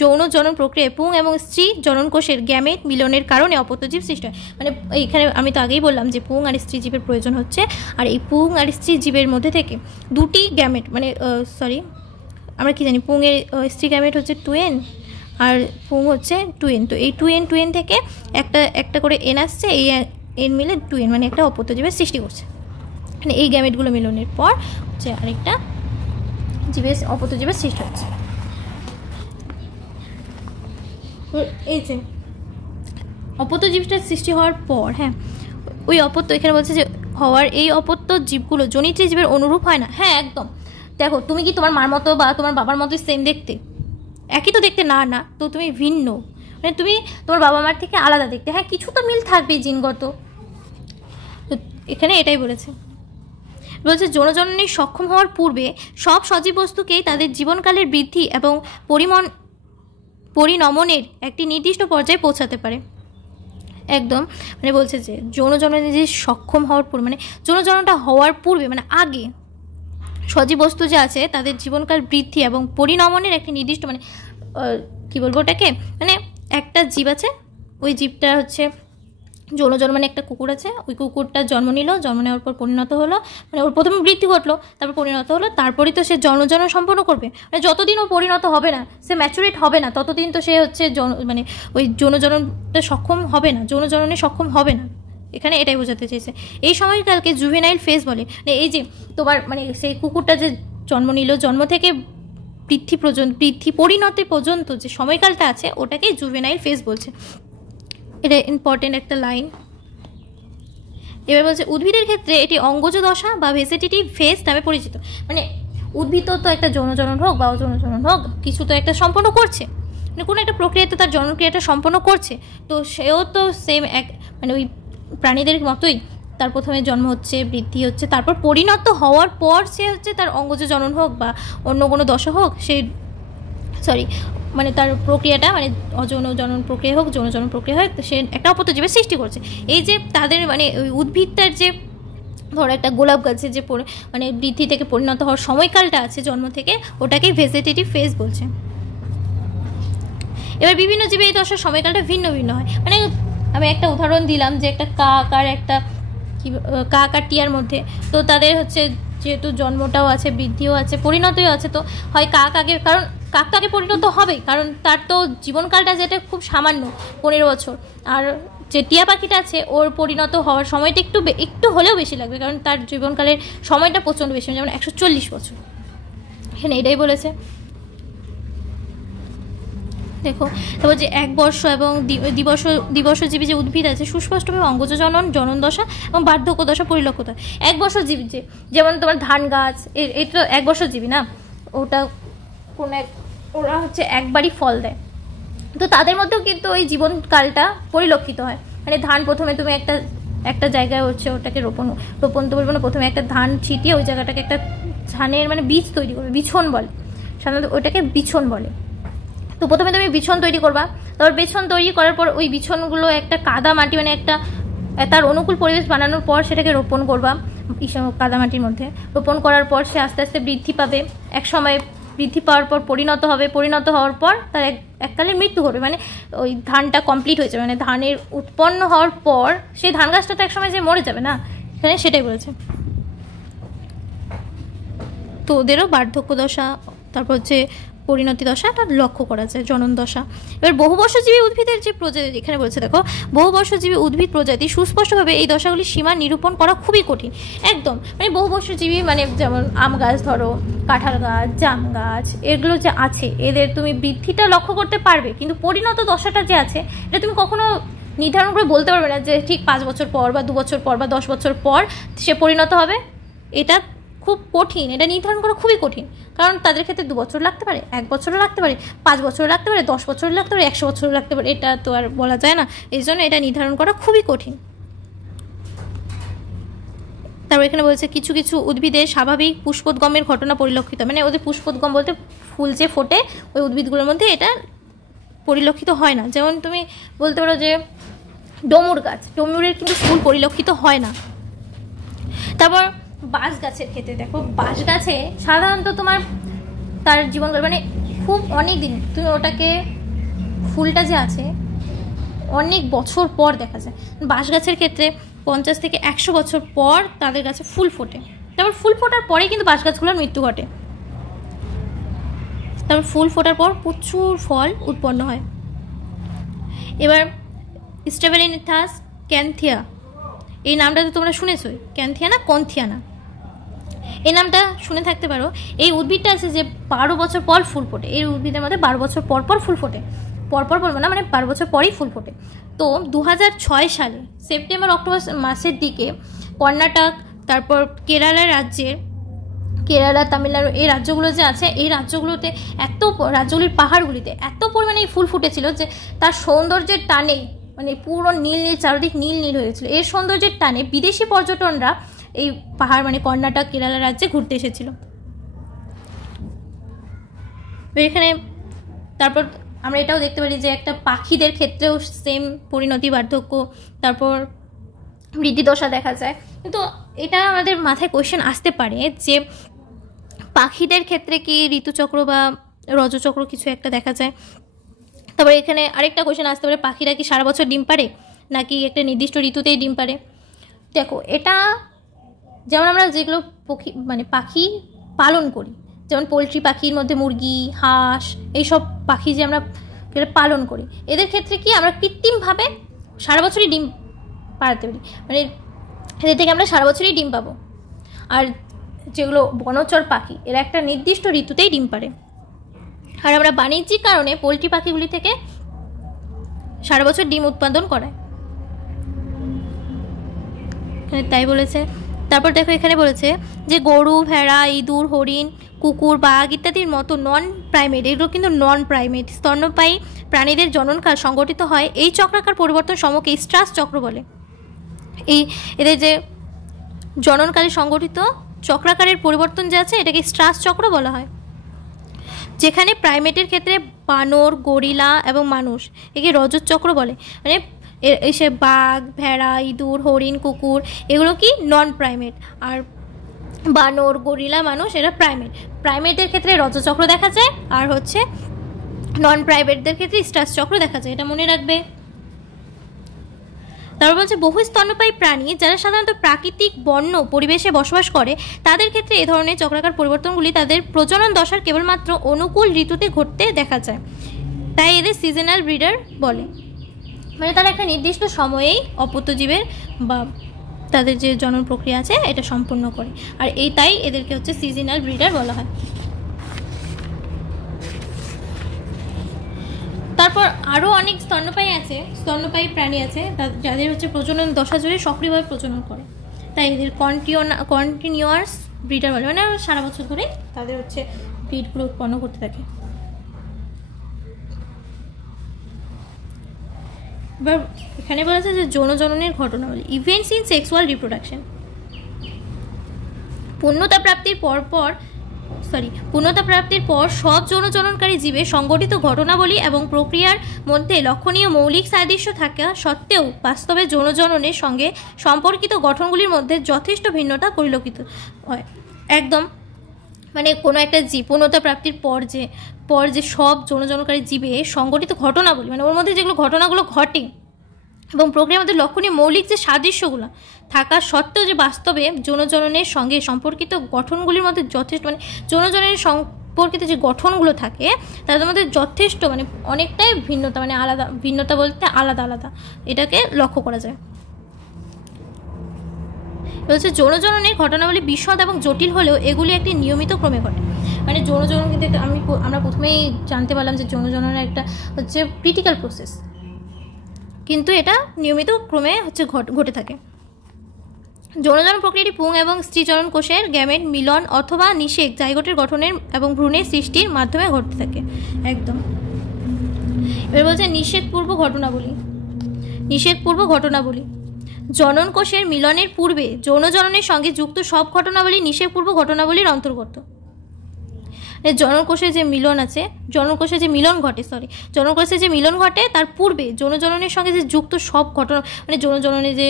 যৌন জনন প্রক্রিয়ায় পুং এবং স্ত্রী জননকোষের গ্যামেট মিলনের কারণে অপত্যজীব সৃষ্টি হয়। মানে এইখানে আমি তো আগেই বললাম যে পুং আর স্ত্রী জীবের প্রয়োজন হচ্ছে, আর এই পুং আর স্ত্রী জীবের মধ্যে থেকে দুটি গ্যামেট, মানে আমরা কি জানি, পুংয়ের স্ত্রী গ্যামেট হচ্ছে 2n আর পুং হচ্ছে 2n। তো এই 2n থেকে একটা করে n আসছে, এই n মিলে 2n, মানে একটা অপত্যজীবের সৃষ্টি করছে। মানে এই গ্যামেটগুলো মিলনের পর হচ্ছে আরেকটা জীবের অপত্যজীবের সৃষ্টি হচ্ছে। এই যে অপত্যজীবটার সৃষ্টি হওয়ার পর, হ্যাঁ, ওই এখানে বলছে যে এই অপত্য জীবগুলো জনিত্রী জীবের অনুরূপ হয় না। হ্যাঁ, একদম। দেখো, তুমি কি তোমার মার মতো বা তোমার বাবার মতোই সেম দেখতে? একই তো দেখতে না, তো তুমি ভিন্ন, মানে তুমি তোমার বাবা মার থেকে আলাদা দেখতে। হ্যাঁ, কিছু তো মিল থাকবেই জিনগত। তো এখানে এটাই বলছে যৌন জননে সক্ষম হওয়ার পূর্বে সব সজীব বস্তুকেই তাদের জীবনকালের বৃদ্ধি এবং পরিণমনের একটি নির্দিষ্ট পর্যায়ে পৌঁছাতে পারে। একদম, মানে বলছে যে যৌন জননে যে সক্ষম হওয়ার পূর্বে, মানে যৌন জননটা হওয়ার পূর্বে, মানে আগে সজীব বস্তু যে আছে তাদের জীবনকাল বৃদ্ধি এবং পরিণমনের একটি নির্দিষ্ট, মানে কি বলবো ওটাকে, মানে একটা জীব আছে, ওই জীবটা হচ্ছে যৌন জন্ম, মানে একটা কুকুর আছে, ওই কুকুরটা জন্ম নেওয়ার পর পরিণত হলো, মানে ওর প্রথমে বৃদ্ধি ঘটলো, তারপর পরিণত হলো, তারপরেই তো সে যৌন জন্ম সম্পন্ন করবে। মানে যতদিন ও পরিণত হবে না, সে ম্যাচুরেট হবে না, ততদিন তো সে হচ্ছে মানে ওই যৌন জননটা সক্ষম হবে না, যৌন জননে সক্ষম হবে না। এখানে এটাই বোঝাতে চাইছে। এই সময়কালকে জুভেনাইল ফেজ বলে। মানে এই যে তোমার, মানে সেই কুকুরটা যে জন্ম নিল, জন্ম থেকে বৃদ্ধি পরিণতি পর্যন্ত যে সময়কালটা আছে ওটাকেই জুভেনাইল ফেজ বলছে। এটা ইম্পর্টেন্ট একটা লাইন। এবার বলছে উদ্ভিদের ক্ষেত্রে এটি অঙ্গজ দশা বা ভেজিটেটিভ ফেজ নামে পরিচিত। মানে উদ্ভিদ তো একটা যৌন জনন হোক বা অযৌন জনন হোক, কিছু তো একটা সম্পন্ন করছে, মানে কোনো একটা প্রক্রিয়াতে তার জননক্রিয়াটা সম্পন্ন করছে। তো সেও তো সেম মানে ওই প্রাণীদের মতোই, তার প্রথমে জন্ম হচ্ছে, বৃদ্ধি হচ্ছে, তারপর পরিণত হওয়ার পর সে হচ্ছে তার অঙ্গজ জনন হোক বা অন্য কোনো দশা হোক, মানে তার প্রক্রিয়াটা, মানে অযৌন জনন প্রক্রিয়া হোক, যৌন জনন প্রক্রিয়া হোক, সে একটা অপত্যজীবের সৃষ্টি করছে। এই যে তাদের, মানে ওই উদ্ভিদটার যে ধরো একটা গোলাপ গাছের যে মানে বৃদ্ধি থেকে পরিণত হওয়ার সময়কালটা আছে জন্ম থেকে, ওটাকেই ভেজিটেটিভ ফেজ বলছে। এবার বিভিন্ন জীবে এই দশার সময়কালটা ভিন্ন ভিন্ন হয়। মানে আমি একটা উদাহরণ দিলাম যে একটা কাক আর টিয়ার মধ্যে, তো তাদের হচ্ছে যেহেতু জন্মটাও আছে, বৃদ্ধিও আছে, পরিণতও আছে, তো হয় কাক তো আগে পরিণত হবেই, কারণ তার তো জীবনকালটা যেটা খুব সামান্য 15 বছর, আর যে টিয়া পাখিটা আছে ওর পরিণত হওয়ার সময়টা একটু হলেও বেশি লাগবে, কারণ তার জীবনকালের সময়টা প্রচণ্ড বেশি, যেমন 140 বছর। এখানে এটাই বলেছে। দেখো, তারপর যে 1 বর্ষ এবং দ্বিবর্ষজীবী যে উদ্ভিদ আছে সুস্পষ্টভাবে অঙ্গজ জনন দশা এবং বার্ধক্য দশা পরিলক্ষিত হয়। 1 বর্ষজীবী যেমন তোমার ধান গাছ, এটা তো 1 বর্ষজীবী না, ওরা হচ্ছে একবারই ফল দেয়, তো তাদের মধ্যেও কিন্তু ওই জীবনকালটা পরিলক্ষিত হয়। মানে ধান প্রথমে তুমি একটা জায়গায় হচ্ছে ওটাকে রোপণ তো বলবো না, প্রথমে একটা ধান ছিটিয়ে ওই জায়গাটাকে একটা ধানের মানে বীজ তৈরি করবে, বিছন বলে সাধারণত, ওটাকে বিছন বলে। তো প্রথমে তুমি বিছন তৈরি করবা, তারপর বিছন তৈরি করার পর ওই বিছনগুলো একটা কাদা মাটি, মানে একটা তার অনুকূল পরিবেশ বানানোর পর সেটাকে রোপণ করবা কাদা মাটির মধ্যে। রোপণ করার পর সে আস্তে আস্তে বৃদ্ধি পাবে, এক সময় বৃদ্ধি পাওয়ার পর পরিণত হওয়ার পর তার এককালে মৃত্যু হবে। মানে ওই ধানটা কমপ্লিট হয়েছে, মানে ধানের উৎপন্ন হওয়ার পর সেই ধান গাছটা তো একসময় যে মরে যাবে না, এখানে সেটাই বলেছে। তো ওদেরও বার্ধক্য দশা, তারপর হচ্ছে পরিণতি দশা এটা লক্ষ্য করা যায়, জনন দশা। এবার বহুবর্ষজীবী উদ্ভিদের যে প্রজাতি এখানে বলছে, দেখো বহুবর্ষজীবী উদ্ভিদ প্রজাতি সুস্পষ্টভাবে এই দশাগুলির সীমা নিরূপণ করা খুবই কঠিন। একদম, মানে বহুবর্ষজীবী মানে যেমন আম গাছ ধরো, কাঁঠাল গাছ, জাম গাছ, এগুলো যে আছে এদের তুমি বৃদ্ধিটা লক্ষ্য করতে পারবে, কিন্তু পরিণত দশাটা যে আছে এটা তুমি কখনো নির্ধারণ করে বলতে পারবে না যে ঠিক 5 বছর পর বা 2 বছর পর বা 10 বছর পর সে পরিণত হবে। এটা খুব কঠিন, এটা নির্ধারণ করা খুবই কঠিন, কারণ তাদের ক্ষেত্রে 2 বছর লাগতে পারে, 1 বছরও লাগতে পারে, 5 বছরও লাগতে পারে, 10 বছরও লাগতে পারে, 100 বছরও লাগতে পারে, এটা তো আর বলা যায় না। এই জন্য এটা নির্ধারণ করা খুবই কঠিন। তারপর এখানে বলছে কিছু কিছু উদ্ভিদের স্বাভাবিক পুষ্পোদ্গমের ঘটনা পরিলক্ষিত, মানে ওদের পুষ্পোদ্গম বলতে ফুল যে ফোটে ওই উদ্ভিদগুলোর মধ্যে এটা পরিলক্ষিত হয় না। যেমন তুমি বলতে পারো যে ডমুর গাছ, ডমুরের কিন্তু ফুল পরিলক্ষিত হয় না। তারপর বাঁশ গাছের ক্ষেত্রে দেখো, বাঁশ গাছে সাধারণত তোমার তার জীবনকাল মানে খুব অনেক দিন, তুমি ওটাকে ফুলটা যে আছে অনেক বছর পর দেখা যায়। বাঁশ গাছের ক্ষেত্রে 50 থেকে 100 বছর পর তাদের গাছে ফুল ফোটে। তারপর ফুল ফোটার পরেই কিন্তু বাঁশ গাছগুলোর মৃত্যু ঘটে। তারপর ফুল ফোটার পর প্রচুর ফল উৎপন্ন হয়। এবার স্ট্রবেলিনাথাস ক্যান্থিয়া, এই নামটা তো তোমরা শুনেছোই, ক্যান্থিয়া না কন্থিয়া না, এই নামটা শুনে থাকতে পারো। এই উদ্ভিদটা আছে যে 12 বছর পর ফুল ফোটে। এই উদ্ভিদের মধ্যে 12 বছর পর পর ফুল ফোটে, পরপর বলবো না, মানে 12 বছর পরেই ফুল ফোটে। তো 2006 সালে সেপ্টেম্বর অক্টোবর মাসের দিকে কর্ণাটক, তারপর কেরালা রাজ্যের, কেরালা তামিলনাড়ু এই রাজ্যগুলো যে আছে, এই রাজ্যগুলোতে রাজ্যগুলির পাহাড়গুলিতে এত পরিমাণে এই ফুল ফুটেছিল যে তার সৌন্দর্যের টানে, মানে পুরো নীল নীল চারদিক নীল নীল হয়েছিল। এর সৌন্দর্যের টানে বিদেশি পর্যটনরা এই পাহাড় মানে কর্ণাটক কেরালা রাজ্যে ঘুরতে এসেছিল। এখানে তারপর আমরা এটাও দেখতে পারি যে একটা পাখিদের ক্ষেত্রেও সেম পরিণতি পার্থক্য, তারপর বৃদ্ধিদশা দেখা যায়। কিন্তু এটা আমাদের মাথায় কোয়েশ্চেন আসতে পারে যে পাখিদের ক্ষেত্রে কি ঋতুচক্র বা রজচক্র কিছু একটা দেখা যায়। তারপর এখানে আরেকটা কোয়েশ্চেন আসতে পারে, পাখিরা কি সারা বছর ডিম পারে নাকি একটা নির্দিষ্ট ঋতুতেই ডিম পারে। দেখো এটা যেমন আমরা যেগুলো পাখি পালন করি, যেমন পোলট্রি পাখির মধ্যে মুরগি, হাঁস, এইসব পাখি যে আমরা পালন করি, এদের ক্ষেত্রে কি আমরা কৃত্রিমভাবে সারা বছরই ডিম পাড়াতে পারি, মানে এদের থেকে আমরা সারা বছরই ডিম পাবো। আর যেগুলো বনচর পাখি, এরা একটা নির্দিষ্ট ঋতুতেই ডিম পাড়ে। আর আমরা বাণিজ্যিক কারণে পোলট্রি পাখিগুলি থেকে সারা বছর ডিম উৎপাদন করায়, তাই বলেছে। তারপর দেখো এখানে বলেছে যে গরু, ভেড়া, ইঁদুর, হরিণ, কুকুর, বাঘ ইত্যাদির মতো নন প্রাইমেট, এগুলো কিন্তু নন প্রাইমেট স্তন্যপায়ী প্রাণীদের জননকাল সংগঠিত হয় এই চক্রাকার পরিবর্তন সমূহকে স্ট্রাস চক্র বলে। এই এদের যে জননকালে সংগঠিত চক্রাকারের পরিবর্তন যে আছে এটাকে স্ট্রাস চক্র বলা হয়। যেখানে প্রাইমেটের ক্ষেত্রে বানর, গরিলা এবং মানুষ, একে রজত চক্র বলে। মানে এসে বাঘ, ভেড়া, ইঁদুর, হরিণ, কুকুর এগুলো কি নন প্রাইমেট, আর বানর, গরিলা, মানুষ এরা প্রাইমেট। প্রাইমেটের ক্ষেত্রে রজচক্র দেখা যায়, আর হচ্ছে নন প্রাইমেটদের ক্ষেত্রে স্ট্রাস চক্র দেখা যায়, এটা মনে রাখবে। তারপর বলছে বহু স্তন্যপায়ী প্রাণী যারা সাধারণত প্রাকৃতিক বন্য পরিবেশে বসবাস করে তাদের ক্ষেত্রে এই ধরনের চক্রাকার পরিবর্তনগুলি তাদের প্রজনন দশার কেবলমাত্র অনুকূল ঋতুতে ঘটতে দেখা যায়, তাই এদের সিজনাল ব্রিডার বলে। মানে তারা একটা নির্দিষ্ট সময়েই অপত্যজীবের বা তাদের যে জনন প্রক্রিয়া আছে এটা সম্পূর্ণ করে, আর তাই এদেরকে হচ্ছে সিজনাল ব্রিডার বলা হয়। তারপর আরও অনেক স্তন্যপায়ী প্রাণী আছে যাদের হচ্ছে প্রজনন দশা জুড়ে সক্রিয়ভাবে প্রজনন করে, তাই এদের কন্টিনিউয়াস ব্রিডার বলে, মানে সারা বছর ধরে তাদের হচ্ছে ব্রিডগুলো উৎপন্ন করতে থাকে। এবার এখানে বলা আছে যে যৌন জননের ঘটনাবলী, ইভেন্টস ইন সেক্সুয়াল রিপ্রোডাকশন। পূর্ণতা প্রাপ্তির পর সব যৌন জননকারী জীবে সংগঠিত ঘটনাবলী এবং প্রক্রিয়ার মধ্যে লক্ষণীয় মৌলিক সাদৃশ্য থাকা সত্ত্বেও বাস্তবে যৌন জননের সঙ্গে সম্পর্কিত গঠনগুলির মধ্যে যথেষ্ট ভিন্নতা পরিলক্ষিত হয়। একদম মানে কোনো একটা জীব পূর্ণতা প্রাপ্তির পর যে সব যৌন জননকারী জীবে সংগঠিত ঘটনাবলী, মানে ওর মধ্যে যেগুলো ঘটনাগুলো ঘটে এবং প্রক্রিয়ার মধ্যে লক্ষণীয় মৌলিক যে সাদৃশ্যগুলো থাকা সত্ত্বেও যে বাস্তবে যৌনজননের সঙ্গে সম্পর্কিত গঠনগুলির মধ্যে যথেষ্ট, মানে যৌনজননের সম্পর্কিত যে গঠনগুলো থাকে তাদের মধ্যে যথেষ্ট মানে অনেকটাই ভিন্নতা, মানে আলাদা, ভিন্নতা বলতে আলাদা আলাদা, এটাকে লক্ষ্য করা যায়। হচ্ছে যৌনজননের ঘটনাবলী বিশদ এবং জটিল হলেও এগুলি একটি নিয়মিত ক্রমে ঘটে। মানে যৌনজনন কিন্তু আমরা প্রথমেই জানতে পারলাম যে যৌনজননের একটা হচ্ছে ক্রিটিক্যাল প্রসেস, কিন্তু এটা নিয়মিত ক্রমে হচ্ছে ঘটে থাকে। যৌনজনন প্রক্রিয়াটি পুং এবং স্ত্রীজনন কোষের গ্যামেট মিলন অথবা নিষেক জাইগোটের গঠনের এবং ভ্রূণের সৃষ্টির মাধ্যমে ঘটতে থাকে। একদম। এবার বলছে নিষেক পূর্ব ঘটনাবলী। জনন কোষের মিলনের পূর্বে যৌনজননের সঙ্গে যুক্ত সব ঘটনাবলী নিষেক পূর্ব ঘটনাবলীর অন্তর্গত। জনন কোষে যে মিলন ঘটে তার পূর্বে যৌনজননের সঙ্গে যে যুক্ত সব ঘটনা, মানে যৌনজননে যে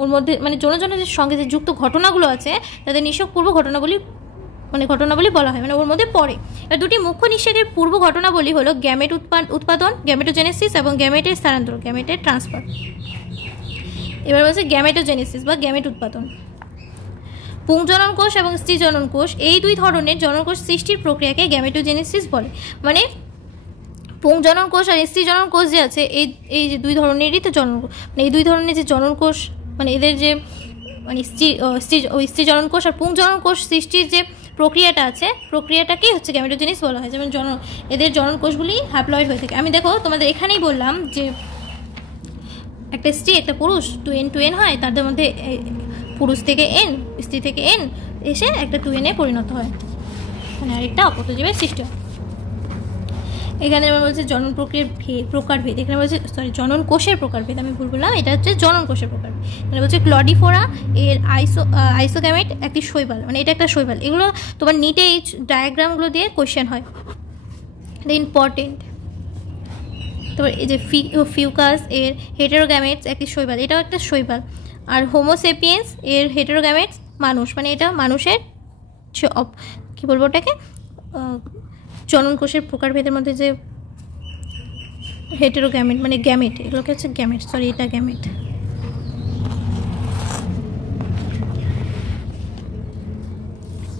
ওর মধ্যে মানে যৌনজনের সঙ্গে যে যুক্ত ঘটনাগুলো আছে তাদের নিষেক পূর্ব ঘটনাবলী বলা হয়, মানে ওর মধ্যে পড়ে। এবার দুটি মুখ্য নিষেকের পূর্ব ঘটনাবলী হলো গ্যামেট উৎপাদন, গ্যামেটোজেনেসিস, এবং গ্যামেটের স্থানান্তর, গ্যামেটের ট্রান্সফার। এবার বলছে গ্যামেটোজেনেসিস বা গ্যামেট উৎপাদন। পুংজনন কোষ এবং স্ত্রীজনন কোষ এই দুই ধরনের জননকোষ সৃষ্টির প্রক্রিয়াকে গ্যামেটোজেনেসিস বলে। মানে পুংজনন কোষ আর স্ত্রীজনন কোষ যে আছে এই যে দুই ধরনেরই তো মানে এই দুই ধরনের যে জনন কোষ, মানে এদের যে মানে স্ত্রীজনন কোষ আর পুংজনন কোষ সৃষ্টির যে প্রক্রিয়াটা আছে, প্রক্রিয়াটাকেই হচ্ছে গ্যামেটোজেনিস বলা হয়। যেমন এদের জনন কোষগুলি হ্যাপ্লয়েড হয়ে থাকে। আমি দেখো তোমাদের এখানেই বললাম যে একটা স্ত্রী একটা পুরুষ 2n হয়, তাদের মধ্যে পুরুষ থেকে n, স্ত্রী থেকে n এসে একটা 2n পরিণত হয়, মানে আরেকটা অপত্যজীবের সৃষ্টি হয়। এখানে যেমন বলছে জনন প্রক্রিয়ার প্রকারভেদ, এখানে বলছে জনন কোষের প্রকারভেদ, আমি ভুল বললাম, এটা হচ্ছে জনন কোষের প্রকারভেদ। এখানে বলছে ক্লডিফোরা এর আইসোগ্যামেট একটি শৈবাল, মানে এটা একটা শৈবাল। এগুলো তোমার নিটে এই ডায়াগ্রামগুলো দিয়ে কোয়েশ্চেন হয়, এটা ইম্পর্টেন্ট। তারপর এই যে ফিউকাস এর হেটেরোগ্যামেটস একটি শৈবাল, এটাও একটা শৈবাল। আর হোমোসেপিয়েন্স এর হেটেরোগ্যামেটস মানুষ, মানে এটা মানুষের কী বলবো ওটাকে জনন কোষের প্রকারভেদের মধ্যে যে হেটেরোগ্যামেট মানে গ্যামেট, এগুলোকে হচ্ছে গ্যামেট, এটা গ্যামেট।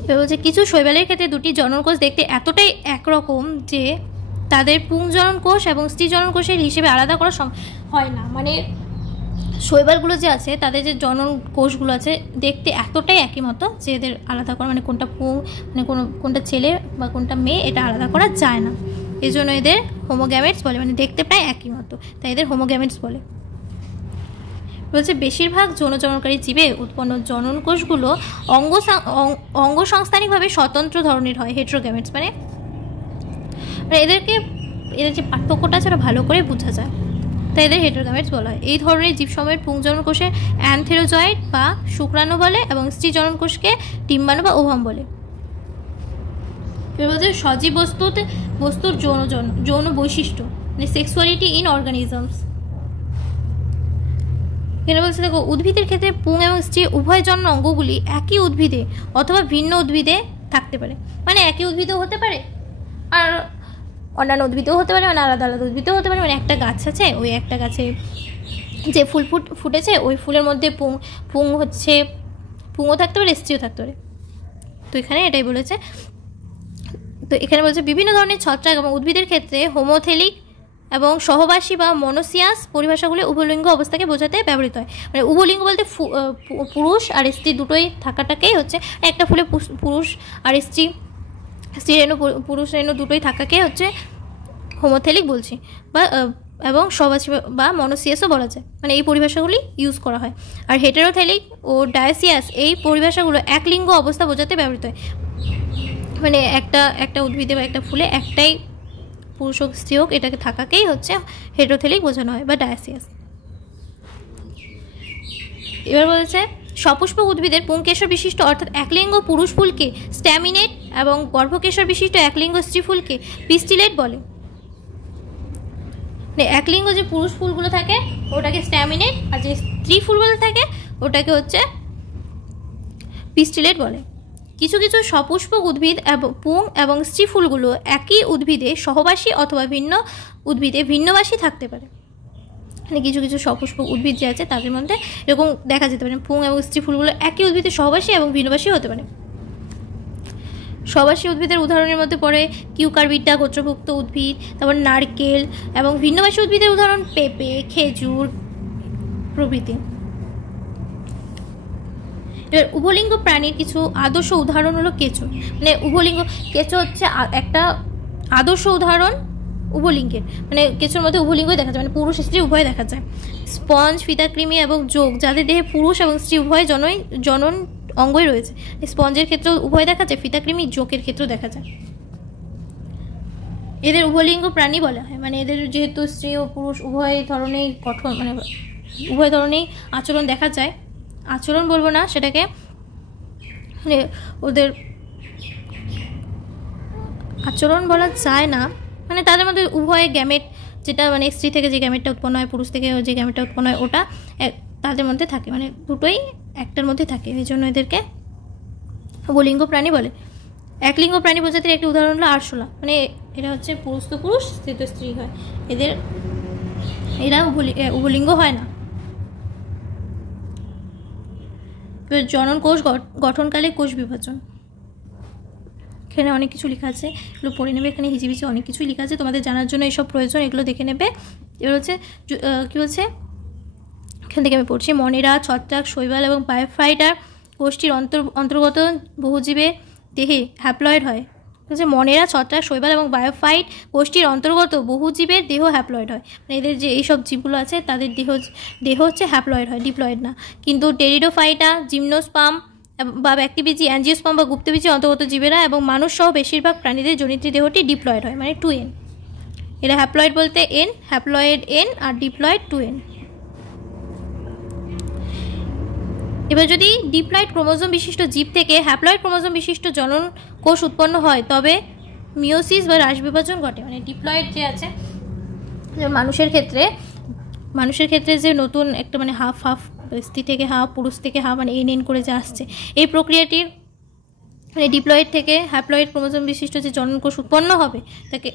এবার বলছে কিছু শৈবালের ক্ষেত্রে দুটি জনন কোষ দেখতে এতটাই একরকম যে তাদের পুংজনন কোষ এবং স্ত্রীজনন কোষের হিসেবে আলাদা করা হয় না। মানে শৈবালগুলো যে আছে তাদের যে জনন কোষগুলো আছে দেখতে এতটাই একই মতো যে এদের আলাদা করা, মানে কোনটা পুং মানে কোনটা ছেলে বা কোনটা মেয়ে এটা আলাদা করা যায় না। এই জন্য এদের হোমোগ্যামেটস বলে, মানে দেখতে প্রায় একই মতো, তাই এদের হোমোগ্যামেটস বলে। বলছে বেশিরভাগ যৌনজননকারী জীবে উৎপন্ন জনন কোষগুলো অঙ্গসংস্থানিকভাবে স্বতন্ত্র ধরনের হয়, হেটেরোগ্যামেটস। মানে এদের যে পার্থক্যটা আছে ওটা ভালো করে বোঝা যায়, তাই এদের হেটেরোগ্যামেটস বলা হয়। এই ধরনের জীবসমূহের পুংজনন কোষে অ্যানথেরোজয়েড বা শুক্রাণু বলে এবং স্ত্রীজনন কোষকে ডিম্বাণু বা ওভাম বলে। এবার বলছে সজীব বস্তুর যৌন বৈশিষ্ট্য, মানে সেক্সুয়ালিটি ইন অর্গানিজমস। এখানে বলছে দেখো উদ্ভিদের ক্ষেত্রে পুং এবং স্ত্রী উভয় জন্ম অঙ্গগুলি একই উদ্ভিদে অথবা ভিন্ন উদ্ভিদে থাকতে পারে, মানে একই উদ্ভিদেও হতে পারে আর অন্যান্য উদ্ভিদেও হতে পারে, মানে আলাদা আলাদা উদ্ভিদেও হতে পারে। মানে একটা গাছ আছে, ওই একটা গাছে যে ফুল ফুটেছে ওই ফুলের মধ্যে পুংও থাকতে পারে, স্ত্রীও থাকতে পারে। তো এখানে এটাই বলেছে। তো এখানে বলছে বিভিন্ন ধরনের ছত্রাক এবং উদ্ভিদের ক্ষেত্রে হোমোথেলিক এবং সহবাসী বা মনোসিয়াস পরিভাষাগুলি উভলিঙ্গ অবস্থাকে বোঝাতে ব্যবহৃত হয়। মানে উভলিঙ্গ বলতে পুরুষ আর স্ত্রী দুটোই থাকাটাকেই হচ্ছে, একটা ফুলে পুরুষ আর স্ত্রী রেণু পুরুষ রেণু দুটোই থাকাকে হচ্ছে হোমোথেলিক বলছি, বা এবং সহবাসী বা মনোসিয়াসও বলা যায়। মানে এই পরিভাষাগুলি ইউজ করা হয়। আর হেটেরোথেলিক ও ডায়াসিয়াস এই পরিভাষাগুলো এক লিঙ্গ অবস্থা বোঝাতে ব্যবহৃত হয়। মানে একটা উদ্ভিদে বা একটা ফুলে একটাই পুরুষ হোক স্ত্রী হোক এটাকে থাকাকেই হচ্ছে হেটেরোথেলিক বোঝানো হয় বা ডায়াসিয়াস। এবার বলছে সপুষ্পক উদ্ভিদের পুংকেশর বিশিষ্ট অর্থাৎ একলিঙ্গ পুরুষ ফুলকে স্ট্যামিনেট এবং গর্ভকেশর বিশিষ্ট একলিঙ্গ স্ত্রী ফুলকে পিস্টিলেট বলে। একলিঙ্গ যে পুরুষ ফুলগুলো থাকে ওটাকে স্ট্যামিনেট, আর যে স্ত্রী ফুলগুলো থাকে ওটাকে হচ্ছে পিস্টিলেট বলে। কিছু কিছু সপুষ্পক উদ্ভিদ এবং পুং এবং স্ত্রী ফুলগুলো একই উদ্ভিদে সহবাসী অথবা ভিন্ন উদ্ভিদে ভিন্নবাসী থাকতে পারে। মানে কিছু কিছু সপুষ্পক উদ্ভিদ যে আছে তাদের মধ্যে এরকম দেখা যেতে পারে পুং এবং স্ত্রী ফুলগুলো একই উদ্ভিদে সহবাসী এবং ভিন্নবাসী হতে পারে। সহবাসী উদ্ভিদের উদাহরণের মধ্যে পড়ে কিউকারবিটা গোত্রভুক্ত উদ্ভিদ, তারপর নারকেল, এবং ভিন্নবাসী উদ্ভিদের উদাহরণ পেঁপে, খেজুর প্রভৃতি। এবার উভলিঙ্গ প্রাণীর কিছু আদর্শ উদাহরণ হলো কেঁচো। মানে উভলিঙ্গ কেঁচো হচ্ছে একটা আদর্শ উদাহরণ উভলিঙ্গের, মানে কেঁচোর মধ্যে উভলিঙ্গই দেখা যায়, মানে পুরুষ স্ত্রী উভয় দেখা যায়। স্পঞ্জ, ফিতাকৃমি এবং যোগ, যাদের দেহে পুরুষ এবং স্ত্রী উভয় জনন অঙ্গই রয়েছে। স্পঞ্জের ক্ষেত্রেও উভয় দেখা যায়, ফিতাকৃমি যোগের ক্ষেত্রেও দেখা যায়। এদের উভলিঙ্গ প্রাণী বলা হয়, মানে এদের যেহেতু স্ত্রী ও পুরুষ উভয় ধরনেই গঠন, মানে উভয় ধরনেই আচরণ দেখা যায়, আচরণ বলবো না সেটাকে, মানে ওদের আচরণ বলা যায় না, মানে তাদের মধ্যে উভয় গ্যামেট, যেটা মানে স্ত্রী থেকে যে গ্যামেটটা উৎপন্ন হয়, পুরুষ থেকে যে গ্যামেটটা উৎপন্ন হয়, ওটা তাদের মধ্যে থাকে, মানে দুটোই একটার মধ্যে থাকে, এই জন্য এদেরকে উভলিঙ্গ প্রাণী বলে। একলিঙ্গ প্রাণী প্রজাতির একটি উদাহরণ হলো আরশোলা, মানে এরা হচ্ছে পুরুষ তো পুরুষ, স্ত্রী তো স্ত্রী হয়, এরা উভলিঙ্গ হয় না। জনন কোষ গঠনকালে কোষ বিভাজন, এখানে অনেক কিছু লেখা আছে, এগুলো পড়ে নেবে, এখানে হিজিবিজি অনেক কিছুই লেখা আছে, তোমাদের জানার জন্য এইসব প্রয়োজন, এগুলো দেখে নেবে। এবার হচ্ছে কী বলছে, এখান থেকে আমি পড়ছি, মনেরা, ছত্রাক, শৈবাল এবং বায়োফাইটার গোষ্ঠীর অন্তর্গত বহুজীবের দেহে হ্যাপ্লয়েড হয়। মনেরা, ছত্রাক, শৈবাল এবং বায়োফাইট গোষ্ঠীর অন্তর্গত বহুজীবের দেহ হ্যাপ্লয়েড হয়, মানে এদের যে এইসব জীবগুলো আছে তাদের দেহ হচ্ছে হ্যাপ্লয়েড হয়, ডিপ্লয়েড না। কিন্তু টেরিডোফাইটা, জিমনোস্পার্ম বা ব্যক্তিবীজী, অ্যাঞ্জিওস্পার্ম বা গুপ্তবীজী অন্তর্গত জীবেরা এবং মানুষ সহ বেশিরভাগ প্রাণীদের জনিত্রী দেহটি ডিপ্লয়েড হয়, মানে 2n। এরা হ্যাপ্লয়েড বলতে n, হ্যাপ্লয়েড n আর ডিপ্লয়েড 2n। এবার যদি ডিপ্লয়েড ক্রোমোজোম বিশিষ্ট জীব থেকে হ্যাপ্লয়েড ক্রোমোজোম বিশিষ্ট জনন কোষ উৎপন্ন হয় তবে মিওসিস বা হ্রাস বিভাজন ঘটে, মানে ডিপ্লয়েড যে আছে মানুষের ক্ষেত্রে যে নতুন একটা মানে হাফ স্ত্রী থেকে হাফ, পুরুষ থেকে হাফ, মানে এন করে যে আসছে, এই প্রক্রিয়াটির মানে ডিপ্লয়েড থেকে হ্যাপ্লয়েড ক্রোমোজোম বিশিষ্ট যে জনন কোষ উৎপন্ন হবে, তাকে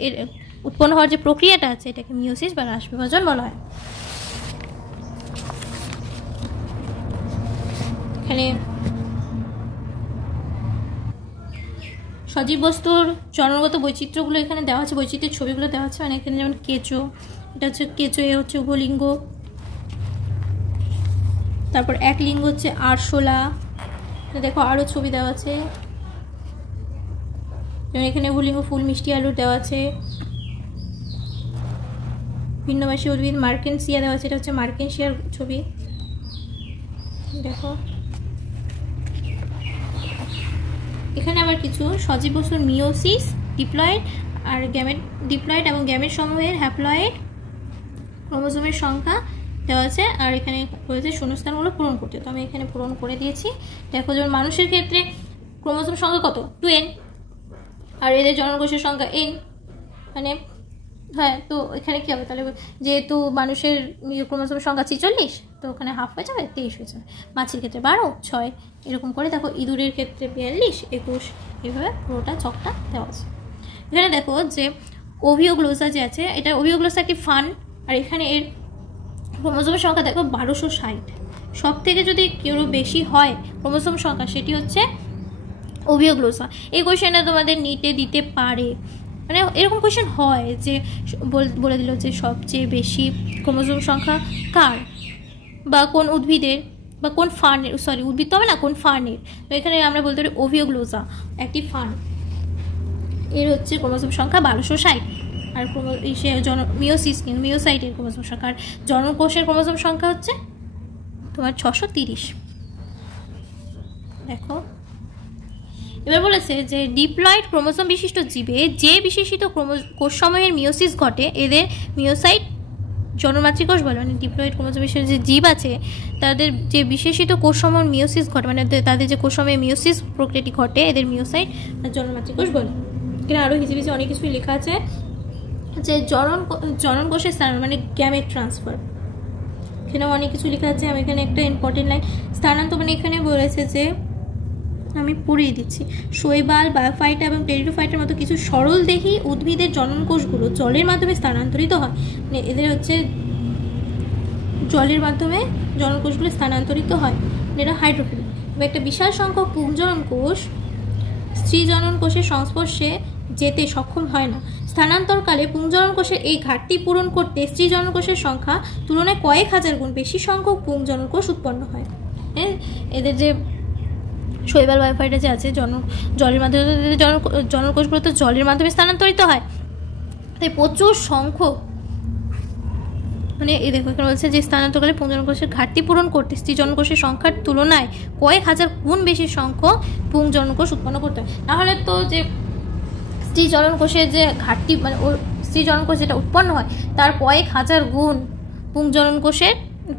উৎপন্ন হওয়ার যে প্রক্রিয়াটা আছে এটাকে মিওসিস বা হ্রাস বিভাজন বলা হয়। এখানে সজীব বস্তুর জন্মগত বৈচিত্র্যগুলো এখানে দেওয়া আছে, বৈচিত্র্যের ছবিগুলো দেওয়া আছে, মানে এখানে যেমন কেঁচো, এটা হচ্ছে কেঁচো, এ হচ্ছে উভলিঙ্গ। তারপর এক লিঙ্গ হচ্ছে আরশোলা, দেখো আরও ছবি দেওয়া আছে, যেমন এখানে উভলিঙ্গ ফুল, মিষ্টি আলু দেওয়া আছে। ভিন্নবাসী উদ্ভিদ মার্কেনসিয়া দেওয়া আছে, এটা হচ্ছে মার্কেনসিয়ার ছবি, দেখো। এখানে আবার কিছু সজীব বস্তুর মিওসিস, ডিপ্লয়েড আর গ্যামেট, ডিপ্লয়েড এবং গ্যামেট সমূহের হ্যাপ্লয়েড ক্রোমোজোমের সংখ্যা দেওয়া আছে, আর এখানে রয়েছে শূন্যস্থানগুলো পূরণ করতে, তো আমি এখানে পূরণ করে দিয়েছি। দেখো যেমন মানুষের ক্ষেত্রে ক্রোমোজোম সংখ্যা কত, 2n, আর এদের জননকোষের সংখ্যা n, মানে হ্যাঁ, তো এখানে কী হবে তাহলে, যেহেতু মানুষের ক্রোমোজোমের সংখ্যা 46, তো ওখানে হাফ হয়ে যাবে, 23 হয়ে যাবে। মাছির ক্ষেত্রে 12, 6, এরকম করে দেখো। ইঁদুরের ক্ষেত্রে 42, 21, এভাবে পুরোটা ছকটা দেওয়া আছে। এখানে দেখো যে ওভিওগ্লোসা যে আছে, এটা ওভিওগ্লোসা একটি ফান, আর এখানে এর ক্রোমোজোমের সংখ্যা দেখো 1260। সব থেকে যদি কেউ বেশি হয় ক্রোমোজোম সংখ্যা, সেটি হচ্ছে ওভিওগ্লোসা। এই কোয়েশ্চেনটা তোমাদের নিটে দিতে পারে, মানে এরকম কোয়েশ্চেন হয় যে বলে দিল যে সবচেয়ে বেশি ক্রোমোজোম সংখ্যা কার, বা কোন উদ্ভিদের, বা কোন ফার্নের, উদ্ভিদ তো হবে না, কোন ফার্নের। তো এখানে আমরা বলতে পারি ওভিওগ্লোসা একটি ফার্ন, এর হচ্ছে ক্রোমোজোম সংখ্যা 1260, আর মিওসাইটের ক্রোমোজোম সংখ্যা, আর জননকোষের ক্রোমোজোম সংখ্যা হচ্ছে তোমার 630। দেখো এবার বলেছে যে ডিপ্লয়েড ক্রোমোজোম বিশিষ্ট জীবে যে বিশেষিত কোষসমূহের মিওসিস ঘটে এদের মিওসাইট জনমাতৃকোষ বলে, মানে ডিপ্লয়েড ক্রোমোজোম বিশিষ্ট যে জীব আছে তাদের যে বিশেষিত কোষসমূহের মিওসিস ঘটে, মানে তাদের যে কোষসমূহের মিওসিস প্রক্রিয়াটি ঘটে, এদের মিওসাইট জনমাতৃকোষ বলে। এখানে আরও হিজিবিজি অনেক কিছুই লেখা আছে, যে জনন কোষের স্থানান্তর মানে গ্যামেট ট্রান্সফার, এখানেও অনেক কিছু লেখা আছে। আমি এখানে একটা ইম্পর্টেন্ট লাইন, স্থানান্তর মানে এখানে বলেছে যে, আমি পড়িয়ে দিচ্ছি, শৈবাল, বায়োফাইটা এবং টেরিডোফাইটার মতো কিছু সরলদেহী উদ্ভিদের জনন কোষগুলো জলের মাধ্যমে স্থানান্তরিত হয়, মানে এদের হচ্ছে জলের মাধ্যমে জনন কোষগুলো স্থানান্তরিত হয়, এটা হাইড্রোফিলিক। এবং একটা বিশাল সংখ্যক পুংজনন কোষ স্ত্রী জনন কোষের সংস্পর্শে যেতে সক্ষম হয় না। স্থানান্তরকালে পুংজনন কোষের এই ঘাটতি পূরণ করতে স্ত্রী জনন কোষের সংখ্যা তুলনায় কয়েক হাজার গুণ বেশি সংখ্যক পুংজনন কোষ উৎপন্ন হয়। এদের যে শৈবাল, বায়োফাইটা যে আছে জলের মাধ্যমে, জনন কোষগুলো তো জলের মাধ্যমে স্থানান্তরিত হয়, তাই প্রচুর সংখ্যক মানে এই দেখো এখানে বলছে যে স্থানান্তরকালে পুংজননকোষের ঘাটতি পূরণ করতে স্ত্রীজননকোষের সংখ্যার তুলনায় কয়েক হাজার গুণ বেশি সংখ্যক পুংজননকোষ উৎপন্ন করতে হয়। নাহলে তো যে স্ত্রীজননকোষের যে ঘাটতি মানে ওর স্ত্রীজননকোষ যেটা উৎপন্ন হয় তার কয়েক হাজার গুণ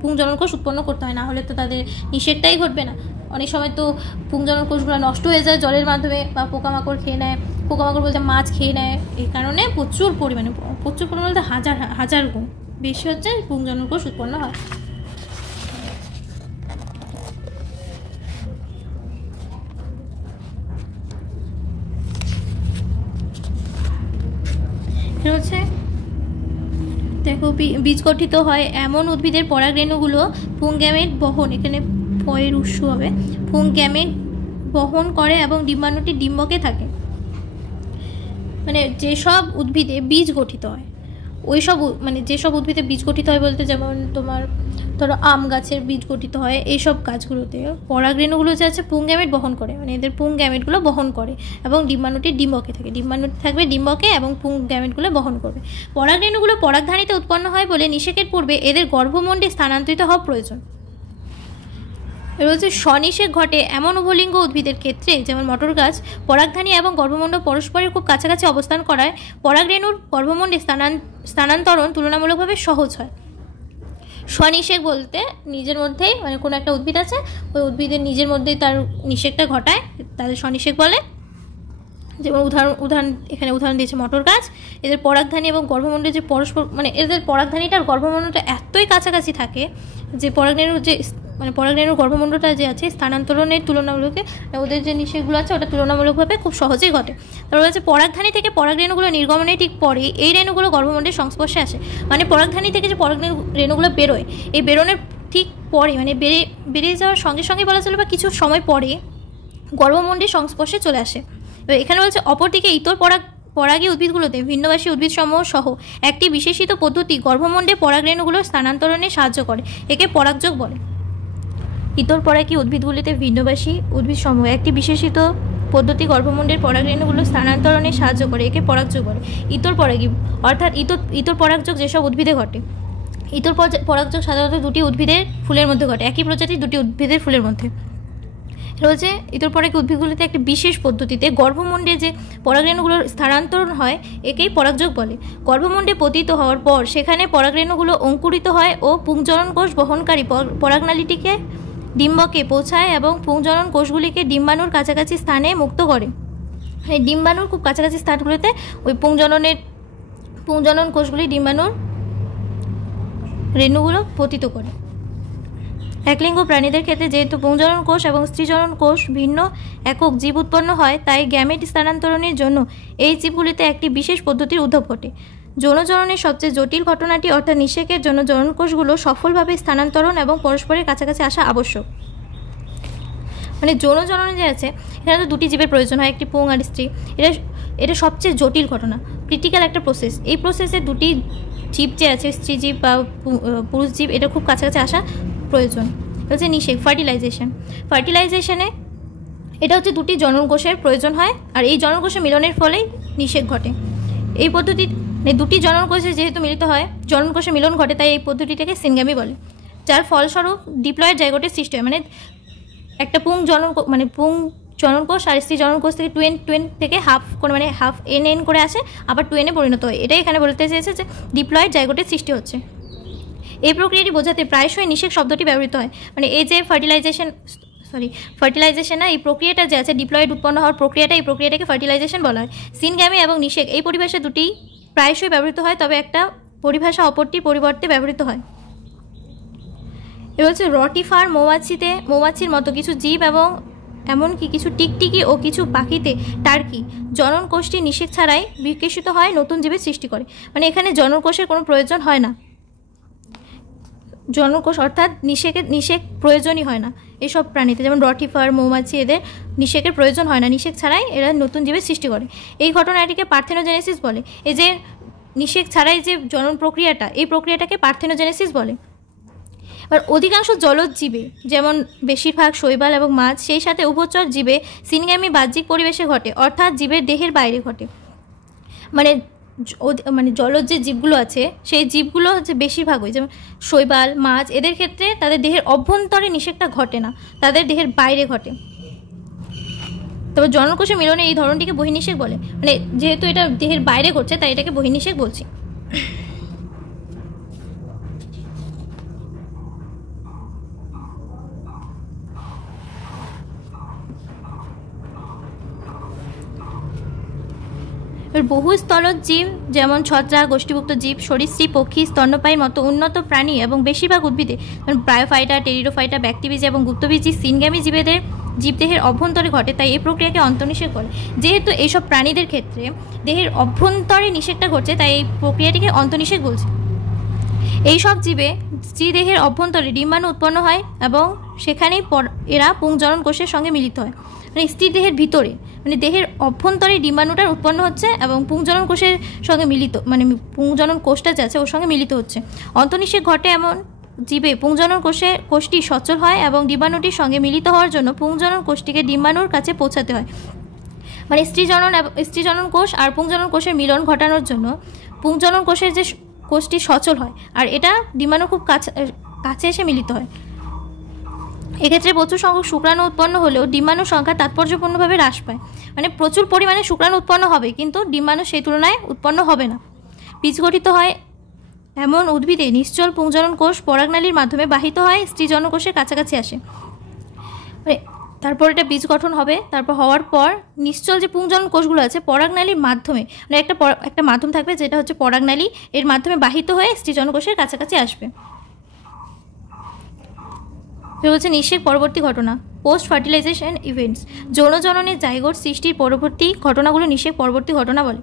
পুংজননকোষ উৎপন্ন করতে হয়, না হলে তো তাদের নিষেকটাই ঘটবে না। অনেক সময় তো পুংজননকোষগুলো নষ্ট হয়ে যায় জলের মাধ্যমে, বা পোকামাকড় খেয়ে নেয়, পোকামাকড় বলতে মাছ খেয়ে নেয়। এই কারণে প্রচুর পরিমাণে বলতে হাজার হাজার গুণ বেশি হচ্ছে পুংজননকোষ উৎপন্ন হয়। হচ্ছে দেখো বীজ গঠিত হয় এমন উদ্ভিদের পরাগরেণুগুলো পুংগ্যামেট বহন, এখানে পয়ের উৎস হবে, পুংগ্যামেট বহন করে এবং ডিম্বাণুটি ডিম্বকে থাকে। মানে যেসব উদ্ভিদে বীজ গঠিত হয় ওইসব মানে যেসব উদ্ভিদে বীজ গঠিত হয় বলতে যেমন তোমার ধরো আম গাছের বীজ গঠিত হয়, এইসব গাছগুলোতে পরাগরেণুগুলো যে আছে পুংগ্যামেট বহন করে, মানে এদের পুংগ্যামেটগুলো বহন করে এবং ডিম্বাণুটি ডিম্বকে থাকে, ডিম্বাণুটি থাকবে ডিম্বকে এবং পুংগ্যামেটগুলো বহন করবে। পরাগরেণুগুলো পরাগধানীতে উৎপন্ন হয় বলে নিষেকের পূর্বে এদের গর্ভমণ্ডে স্থানান্তরিত হওয়া প্রয়োজন। এবার হচ্ছে স্বনিষেক ঘটে এমন উভলিঙ্গ উদ্ভিদের ক্ষেত্রে যেমন মটর গাছ, পরাগধানী এবং গর্ভমণ্ড পরস্পরের খুব কাছাকাছি অবস্থান করায় পরাগরেণুর গর্ভমণ্ডে স্থানান্তরণ তুলনামূলকভাবে সহজ হয়। স্বনিষেক বলতে নিজের মধ্যেই মানে কোনো একটা উদ্ভিদ আছে ওই উদ্ভিদের নিজের মধ্যেই তার নিষেকটা ঘটায়, তাদের স্বনিষেক বলে। যেমন উদাহরণ এখানে উদাহরণ দিয়েছে মটর গাছ, এদের পরাগধানী এবং গর্ভমণ্ডে যে পরস্পর মানে এদের পরাগধানীটা আর গর্ভমণ্ডটা এতই কাছাকাছি থাকে যে পরাগরেণুর গর্ভমণ্ডটা যে আছে স্থানান্তরণের তুলনামূলকে ওদের যে নিষেকগুলো আছে ওটা তুলনামূলকভাবে খুব সহজেই ঘটে। তারপর হচ্ছে পরাগধানী থেকে পরাগরেণুগুলো নির্গমনের ঠিক পরেই এই রেণুগুলো গর্ভমণ্ডের সংস্পর্শে আসে। মানে পরাগধানী থেকে যে রেণুগুলো বেরোয় এই বেরোনোর ঠিক পরে মানে বেরিয়ে যাওয়ার সঙ্গে সঙ্গে বলা চলে বা কিছু সময় পরে গর্ভমণ্ডের সংস্পর্শে চলে আসে। এবার এখানে বলছে অপরদিকে ইতর পরাগী উদ্ভিদগুলোতে ভিন্নবাসী উদ্ভিদসমূহ সহ একটি বিশেষিত পদ্ধতি গর্ভমণ্ডে পরাগরেণুগুলো স্থানান্তরণে সাহায্য করে, একে পরাগযোগ বলে। ইতর পরাগী উদ্ভিদগুলিতে ভিন্নবাসী উদ্ভিদসমূহ একটি বিশেষিত পদ্ধতি গর্ভমণ্ডের পরাগরেণুগুলো স্থানান্তরণে সাহায্য করে, একে পরাগযোগ বলে। ইতর পরাগী অর্থাৎ ইতর পরাগযোগ যেসব উদ্ভিদে ঘটে। ইতর পরাগযোগ সাধারণত দুটি উদ্ভিদের ফুলের মধ্যে ঘটে, একই প্রজাতির দুটি উদ্ভিদের ফুলের মধ্যে। রয়েছে ইতর পরাগী উদ্ভিদগুলিতে একটি বিশেষ পদ্ধতিতে গর্ভমণ্ডে যে পরাগরেণুগুলোর স্থানান্তরণ হয় একেই পরাগযোগ বলে। গর্ভমণ্ডে পতিত হওয়ার পর সেখানে পরাগরেণুগুলো অঙ্কুরিত হয় ও পুংজননকোষ বহনকারী পরাগনালীটিকে ডিম্বকে পৌঁছায় এবং পুংজনন কোষগুলিকে ডিম্বাণুর কাছাকাছি স্থানে মুক্ত করে। এই ডিম্বাণুর খুব কাছাকাছি স্থানগুলিতে ওই পুংজনন কোষগুলি ডিম্বাণুর রেণুগুলো পতিত করে। একলিঙ্গ প্রাণীদের ক্ষেত্রে যেহেতু পুংজনন কোষ এবং স্ত্রীজনন কোষ ভিন্ন একক জীব উৎপন্ন হয় তাই গ্যামেট স্থানান্তরণের জন্য এই জীবগুলিতে একটি বিশেষ পদ্ধতির উদ্ভব ঘটে। যৌনজননের সবচেয়ে জটিল ঘটনাটি অর্থাৎ নিষেকের জন্য জননকোষগুলো সফলভাবে স্থানান্তরণ এবং পরস্পরের কাছাকাছি আসা আবশ্যক। মানে যৌনজননে যে আছে এখানে তো দুটি জীবের প্রয়োজন হয়, একটি পুং আর স্ত্রী। এটা সবচেয়ে জটিল ঘটনা, ক্রিটিক্যাল একটা প্রসেস। এই প্রসেসে দুটি জীব যে আছে স্ত্রী জীব বা পুরুষ জীব এটা খুব কাছাকাছি আসা প্রয়োজন। এটা হচ্ছে নিষেক। ফার্টিলাইজেশনে এটা হচ্ছে দুটি জননকোষের প্রয়োজন হয় আর এই জননকোষের মিলনের ফলেই নিষেক ঘটে। এই পদ্ধতি দুটি জননকোষে যেহেতু মিলিত হয় জননকোষে মিলন ঘটে তাই এই পদ্ধতিটাকে সিনগ্যামি বলে, যার ফলস্বরূপ ডিপ্লয়েড জাইগোটের সৃষ্টি হয়। মানে একটা পুং জননকোষ আর স্ত্রী জননকোষ থেকে টুয়েন থেকে হাফ করে মানে হাফ এন করে আসে আবার টুয়েনে পরিণত হয়। এটাই এখানে বলতে চেয়েছে যে ডিপ্লয়েড জাইগোটের সৃষ্টি হচ্ছে। এই প্রক্রিয়াটি বোঝাতে প্রায়শই নিষেক শব্দটি ব্যবহৃত হয়। মানে এই যে ফার্টিলাইজেশন না এই প্রক্রিয়াটা যে আছে ডিপ্লয়েড উৎপন্ন হওয়ার প্রক্রিয়াটা এই প্রক্রিয়াটাকে ফার্টিলাইজেশন বলা হয়। সিনগ্যামি এবং নিষেক এই পরিভাষা দুটি প্রায়শই ব্যবহৃত হয়, তবে একটা পরিভাষা অপরটির পরিবর্তে ব্যবহৃত হয়। এবার হচ্ছে রটিফার মৌমাছির মতো কিছু জীব এবং এমনকি কিছু টিকটিকি ও কিছু পাখিতে টার্কি জনন কোষটি নিষেক ছাড়াই বিকশিত হয় নতুন জীবের সৃষ্টি করে। মানে এখানে জননকোষের কোনো প্রয়োজন হয় না, জননকোষ অর্থাৎ নিষেক প্রয়োজনই হয় না এসব প্রাণীতে। যেমন রটিফার মৌমাছি এদের নিষেকের প্রয়োজন হয় না, নিষেক ছাড়াই এরা নতুন জীবের সৃষ্টি করে। এই ঘটনাটিকে পার্থেনোজেনেসিস বলে। এই যে নিষেক ছাড়াই যে জনন প্রক্রিয়াটা এই প্রক্রিয়াটাকে পার্থেনোজেনেসিস বলে। এবার অধিকাংশ জলজ জীবে যেমন বেশিরভাগ শৈবাল এবং মাছ সেই সাথে উভচর জীবে সিনগ্যামি বাহ্যিক পরিবেশে ঘটে অর্থাৎ জীবের দেহের বাইরে ঘটে। মানে মানে জলজ যে জীবগুলো আছে সেই জীবগুলো হচ্ছে বেশিরভাগ হয়, যেমন শৈবাল, মাছ, এদের ক্ষেত্রে তাদের দেহের অভ্যন্তরে নিষেকটা ঘটে না, তাদের দেহের বাইরে ঘটে। তবে জননকোষে মিলনে এই ধরনটিকে বহির্নিষেক বলে, মানে যেহেতু এটা দেহের বাইরে ঘটছে তাই এটাকে বহির্নিষেক বলছি। বহু স্থলজ জীব যেমন ছত্রাক, গোষ্ঠীভুক্ত জীব, সরীসৃপ, পক্ষী, স্তন্যপায়ীর মতো উন্নত প্রাণী এবং বেশিরভাগ উদ্ভিদে যেমন ব্রায়োফাইটা, টেরিডোফাইটা, ব্যাক্টিবীজী এবং গুপ্তবীজী সিনগ্যামী জীবদেহের অভ্যন্তরে ঘটে, তাই এই প্রক্রিয়াকে অন্তর্নিষেক বলে। যেহেতু এইসব প্রাণীদের ক্ষেত্রে দেহের অভ্যন্তরে নিষেকটা ঘটছে তাই এই প্রক্রিয়াটিকে অন্তর্নিষেক বলছে। এইসব জীবে স্ত্রীদেহের অভ্যন্তরে ডিম্বাণু উৎপন্ন হয় এবং সেখানেই এরা পুংজনন কোষের সঙ্গে মিলিত হয়। মানে স্ত্রী দেহের ভিতরে, মানে দেহের অভ্যন্তরে ডিম্বাণুটার উৎপন্ন হচ্ছে এবং পুংজনন কোষের সঙ্গে মিলিত, মানে পুংজনন কোষটা যে আছে ওর সঙ্গে মিলিত হচ্ছে। অন্তর্নিষেক ঘটে এমন জীবে পুংজনন কোষটি সচল হয় এবং ডিম্বাণুটির সঙ্গে মিলিত হওয়ার জন্য পুংজনন কোষটিকে ডিম্বাণুর কাছে পৌঁছাতে হয়। মানে স্ত্রীজনন কোষ আর পুংজনন কোষের মিলন ঘটানোর জন্য পুংজনন কোষের যে কোষটি সচল হয় আর এটা ডিম্বাণু খুব কাছে এসে মিলিত হয়। এক্ষেত্রে প্রচুর সংখ্যক শুক্রাণু উৎপন্ন হলেও ডিম্বাণুর সংখ্যা তাৎপর্যপূর্ণভাবে হ্রাস পায়। মানে প্রচুর পরিমাণে শুক্রাণু উৎপন্ন হবে কিন্তু ডিম্বাণু সেই তুলনায় উৎপন্ন হবে না। বীজ গঠিত হয় এমন উদ্ভিদে নিশ্চল পুংজনন কোষ পরাগনালীর মাধ্যমে বাহিত হয় স্ত্রীজনন কোষের কাছাকাছি আসে। মানে তারপর এটা বীজ গঠন হবে, তারপর হওয়ার পর নিশ্চল যে পুংজনন কোষগুলো আছে পরাগনালীর মাধ্যমে, মানে একটা মাধ্যম থাকবে যেটা হচ্ছে পরাগনালী, এর মাধ্যমে বাহিত হয়ে স্ত্রীজনন কোষের কাছাকাছি আসবে। হচ্ছে নিষেক পরবর্তী ঘটনা, পোস্ট ফার্টিলাইজেশন ইভেন্টস। যৌনজননের জাইগোট সৃষ্টির পরবর্তী ঘটনাগুলো নিষেক পরবর্তী ঘটনা বলে।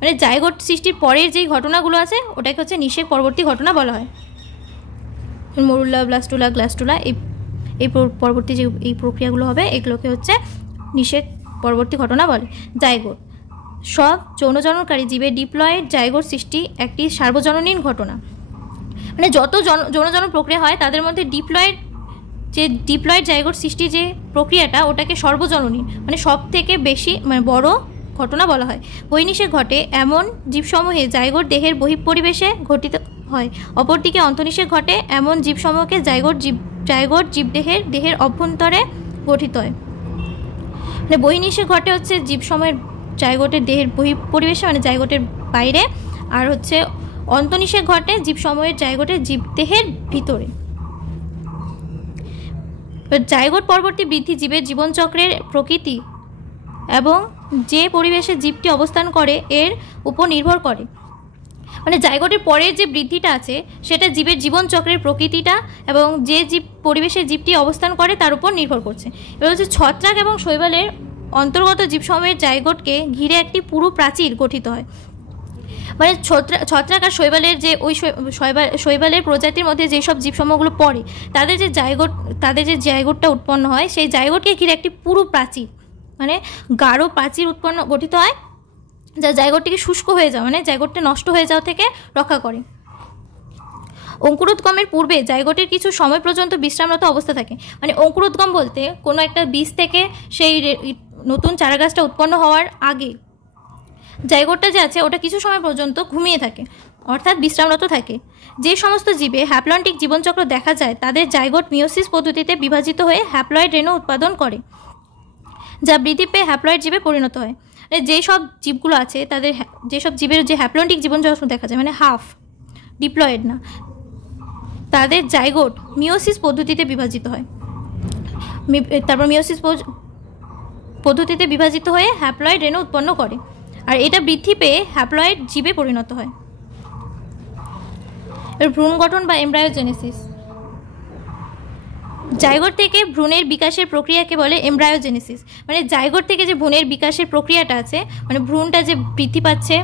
মানে জাইগোট সৃষ্টির পরের যেই ঘটনাগুলো আছে ওটাকে হচ্ছে নিষেক পরবর্তী ঘটনা বলা হয়। মরুলা, ব্লাস্টুলা, গ্লাস্টুলা, এই পরবর্তী যে এই প্রক্রিয়াগুলো হবে এগুলোকে হচ্ছে নিষেক পরবর্তী ঘটনা বলে। জাইগোট সব যৌনজননকারী জীবের ডিপ্লয়েড জাইগোট সৃষ্টি একটি সার্বজনীন ঘটনা। মানে যত যৌনজনন প্রক্রিয়া হয় তাদের মধ্যে ডিপ্লয়েড জাইগোট সৃষ্টির যে প্রক্রিয়াটা ওটাকে সর্বজননী, মানে সব থেকে বেশি মানে বড় ঘটনা বলা হয়। বহির্নিষেক ঘটে এমন জীবসমূহে জাইগোট দেহের বহিঃপরিবেশে ঘটিত হয়। অপরদিকে অন্তর্নিষেক ঘটে এমন জীবসমূহকে জাইগোট জীবদেহের অভ্যন্তরে গঠিত হয়। মানে বহির্নিষেক ঘটে হচ্ছে জীবসমূহের জাইগোটের দেহের বহিঃপরিবেশে, মানে জাইগোটের বাইরে, আর হচ্ছে অন্তর্নিষেক ঘটে জীবসমূহের জাইগোটের জীবদেহের ভিতরে। জাইগোট পরবর্তী বৃদ্ধি জীবের জীবনচক্রের প্রকৃতি এবং যে পরিবেশে জীবটি অবস্থান করে এর উপর নির্ভর করে। মানে জাইগোটের পরের যে বৃদ্ধিটা আছে সেটা জীবের জীবনচক্রের প্রকৃতিটা এবং যে পরিবেশে জীবটি অবস্থান করে তার উপর নির্ভর করছে। এবার হচ্ছে ছত্রাক এবং শৈবালের অন্তর্গত জীবসমূহের জাইগোটকে ঘিরে একটি পুরু প্রাচীর গঠিত হয়। মানে ছত্রাক আর শৈবালের যে শৈবালের প্রজাতির মধ্যে যেসব জীবসমূহগুলো পড়ে তাদের যে জাইগোটটা উৎপন্ন হয় সেই জাইগোটকে ঘিরে একটি পুরু প্রাচীর, মানে গাঢ় প্রাচীর গঠিত হয় যা জাইগোটটিকে শুষ্ক হয়ে যাওয়া, মানে জাইগোটটা নষ্ট হয়ে যাওয়া থেকে রক্ষা করে। অঙ্কুরোদ্গমের পূর্বে জাইগোটের কিছু সময় পর্যন্ত বিশ্রামরত অবস্থা থাকে। মানে অঙ্কুরোদ্গম বলতে কোনো একটা বীজ থেকে সেই নতুন চারাগাছটা উৎপন্ন হওয়ার আগে জাইগোটটা যে আছে ওটা কিছু সময় পর্যন্ত ঘুমিয়ে থাকে, অর্থাৎ বিশ্রামরত থাকে। যে সমস্ত জীবে হ্যাপ্লন্টিক জীবনচক্র দেখা যায় তাদের জাইগোট মিওসিস পদ্ধতিতে বিভাজিত হয়ে হ্যাপ্লয়েড রেণু উৎপাদন করে, যা বৃদ্ধি পেয়ে হ্যাপ্লয়েড জীবে পরিণত হয়। যেসব জীবগুলো আছে তাদের যেসব জীবের যে হ্যাপ্লন্টিক জীবনচক্র দেখা যায়, মানে হাফ ডিপ্লয়েড না, তাদের জাইগোট মিওসিস পদ্ধতিতে বিভাজিত হয়। তারপর মিওসিস পদ্ধতিতে বিভাজিত হয়ে হ্যাপ্লয়েড রেণু উৎপন্ন করে আর এটা বৃদ্ধি পেয়ে হ্যাপ্লয়েড জীবে পরিণত হয়। ভ্রূণ গঠন বা এমব্রায়োজেনেসিস। জাইগোট থেকে ভ্রূণের বিকাশের প্রক্রিয়াকে বলে এমব্রায়োজেনেসিস। মানে জাইগোট থেকে যে ভ্রূণের বিকাশের প্রক্রিয়াটা আছে, মানে ভ্রূণটা যে বৃদ্ধি পাচ্ছে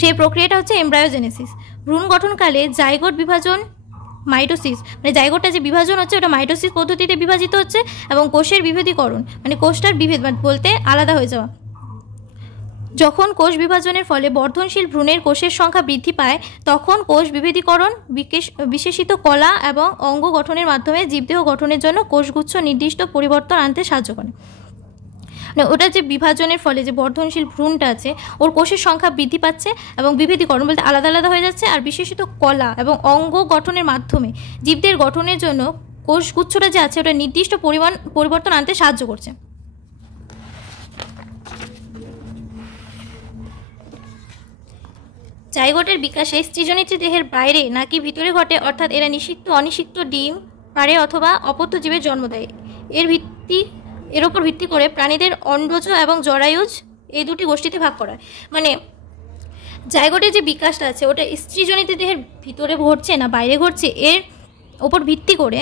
সেই প্রক্রিয়াটা হচ্ছে এমব্রায়োজেনেসিস। ভ্রূণ গঠনকালে জাইগোট বিভাজন মাইটোসিস, মানে জাইগোটটা যে বিভাজন হচ্ছে ওটা মাইটোসিস পদ্ধতিতে বিভাজিত হচ্ছে এবং কোষের বিভেদীকরণ, মানে কোষটার বিভেদ বলতে আলাদা হয়ে যাওয়া। যখন কোষ বিভাজনের ফলে বর্ধনশীল ভ্রূণের কোষের সংখ্যা বৃদ্ধি পায় তখন কোষ বিভেদীকরণ বিশেষিত কলা এবং অঙ্গ গঠনের মাধ্যমে জীবদেহ গঠনের জন্য কোষগুচ্ছ নির্দিষ্ট পরিবর্তন আনতে সাহায্য করে। মানে ওটা যে বিভাজনের ফলে যে বর্ধনশীল ভ্রূণটা আছে ওর কোষের সংখ্যা বৃদ্ধি পাচ্ছে এবং বিভেদীকরণ বলতে আলাদা আলাদা হয়ে যাচ্ছে, আর বিশেষত কলা এবং অঙ্গ গঠনের মাধ্যমে জীবদের গঠনের জন্য কোষগুচ্ছটা যে আছে ওটা নির্দিষ্ট পরিবর্তন আনতে সাহায্য করছে। জাইগোটের বিকাশে স্ত্রীজনিত দেহের বাইরে নাকি ভিতরে ঘটে, অর্থাৎ এরা নিষিক্ত অনিষিক্ত ডিম পারে অথবা অপত্য জীবের জন্ম দেয়। এর ওপর ভিত্তি করে প্রাণীদের অন্ডজ এবং জরায়ুজ এই দুটি গোষ্ঠীতে ভাগ করা হয়। মানে জাইগোটের যে বিকাশটা আছে ওটা স্ত্রীজনিত দেহের ভিতরে ঘটছে না বাইরে ঘটছে, এর ওপর ভিত্তি করে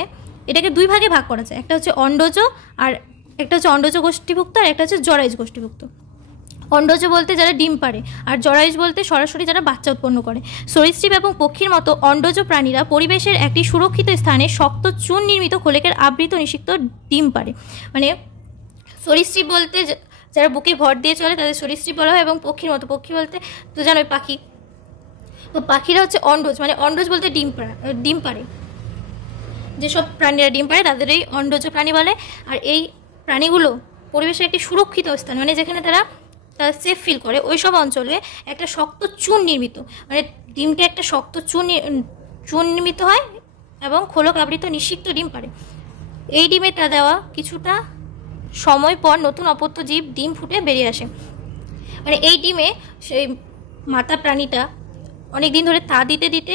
এটাকে দুই ভাগে ভাগ করা যায়। একটা হচ্ছে অন্ডজ, আর একটা হচ্ছে অন্ডজ গোষ্ঠীভুক্ত, আর একটা হচ্ছে জরায়ুজ গোষ্ঠীভুক্ত। অন্ডজ বলতে যারা ডিম পারে, আর জরায়ুজ বলতে সরাসরি যারা বাচ্চা উৎপন্ন করে। সরীসৃপ এবং পক্ষীর মতো অন্ডজ প্রাণীরা পরিবেশের একটি সুরক্ষিত স্থানে শক্ত চুন নির্মিত খোলকের আবৃত নিষিক্ত ডিম পারে। মানে সরীসৃপ বলতে যারা বুকে ভর দিয়ে চলে তাদের সরীসৃপ বলা হয়, এবং পক্ষীর মতো, পক্ষী বলতে তো জানোই পাখি, তো পাখিরা হচ্ছে অন্ডজ, মানে অন্ডজ বলতে ডিম পারে, যেসব প্রাণীরা ডিম পারে তাদের এই অন্ডজ প্রাণী বলে। আর এই প্রাণীগুলো পরিবেশের একটি সুরক্ষিত স্থান, মানে যেখানে তারা সেফ ফিল করে, ওই সব অঞ্চলে একটা শক্ত চুন নির্মিত, মানে ডিমটা একটা শক্ত চুন নির্মিত হয় এবং খোলক আবৃত নিষিক্ত ডিম পারে। এই ডিমেটা দেওয়া কিছুটা সময় পর নতুন অপত্য জীব ডিম ফুটে বেরিয়ে আসে। মানে এই ডিমে সেই মাতা প্রাণীটা অনেক দিন ধরে তা দিতে দিতে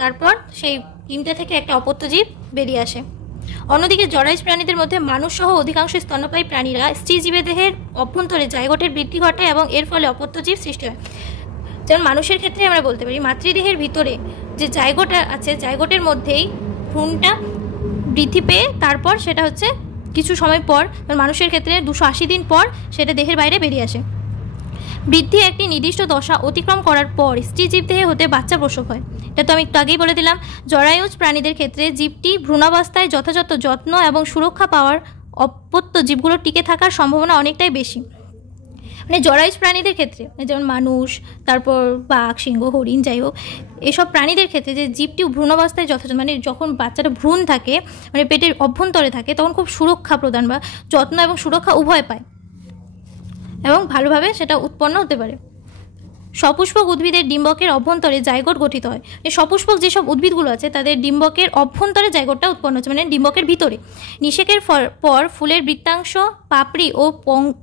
তারপর সেই ডিমটা থেকে একটা অপত্য জীব বেরিয়ে আসে। অন্যদিকে জরায়ুজ প্রাণীদের মধ্যে মানুষ সহ অধিকাংশ স্তন্যপায়ী প্রাণীরা স্ত্রী জীবের দেহের অভ্যন্তরে জাইগোটের বৃদ্ধি ঘটায় এবং এর ফলে অপত্য জীব সৃষ্টি হয়। যেমন মানুষের ক্ষেত্রে আমরা বলতে পারি মাতৃদেহের ভিতরে যে জাইগোটা আছে, জাইগোটের মধ্যেই ভ্রূণটা বৃদ্ধি পেয়ে তারপর সেটা হচ্ছে কিছু সময় পর, মানুষের ক্ষেত্রে 280 দিন পর সেটা দেহের বাইরে বেরিয়ে আসে। বৃদ্ধি একটি নির্দিষ্ট দশা অতিক্রম করার পর স্ত্রী জীব দেহে হতে বাচ্চা প্রসব হয়। এটা তো আমি একটু আগেই বলে দিলাম। জরায়ুজ প্রাণীদের ক্ষেত্রে জীবটি ভ্রূণাবস্থায় যথাযথ যত্ন এবং সুরক্ষা পাওয়ার অপত্য জীবগুলো টিকে থাকার সম্ভাবনা অনেকটাই বেশি। মানে জরায়ুজ প্রাণীদের ক্ষেত্রে যেমন মানুষ, তারপর বাঘ, সিংহ, হরিণ, যাই হোক, এসব প্রাণীদের ক্ষেত্রে যে জীবটি ভ্রূণাবস্থায় যথাযথ, মানে যখন বাচ্চাটা ভ্রূণ থাকে, মানে পেটের অভ্যন্তরে থাকে, তখন খুব সুরক্ষা প্রদান বা যত্ন এবং সুরক্ষা উভয় পায় এবং ভালোভাবে সেটা উৎপন্ন হতে পারে। সপুষ্পক উদ্ভিদের ডিম্বকের অভ্যন্তরে জাইগোট গঠিত হয়। সপুষ্পক যেসব উদ্ভিদগুলো আছে তাদের ডিম্বকের অভ্যন্তরে জাইগোটটা উৎপন্ন হচ্ছে, মানে ডিম্বকের ভিতরে। নিষেকের পর ফুলের বৃত্তাংশ, পাপড়ি ও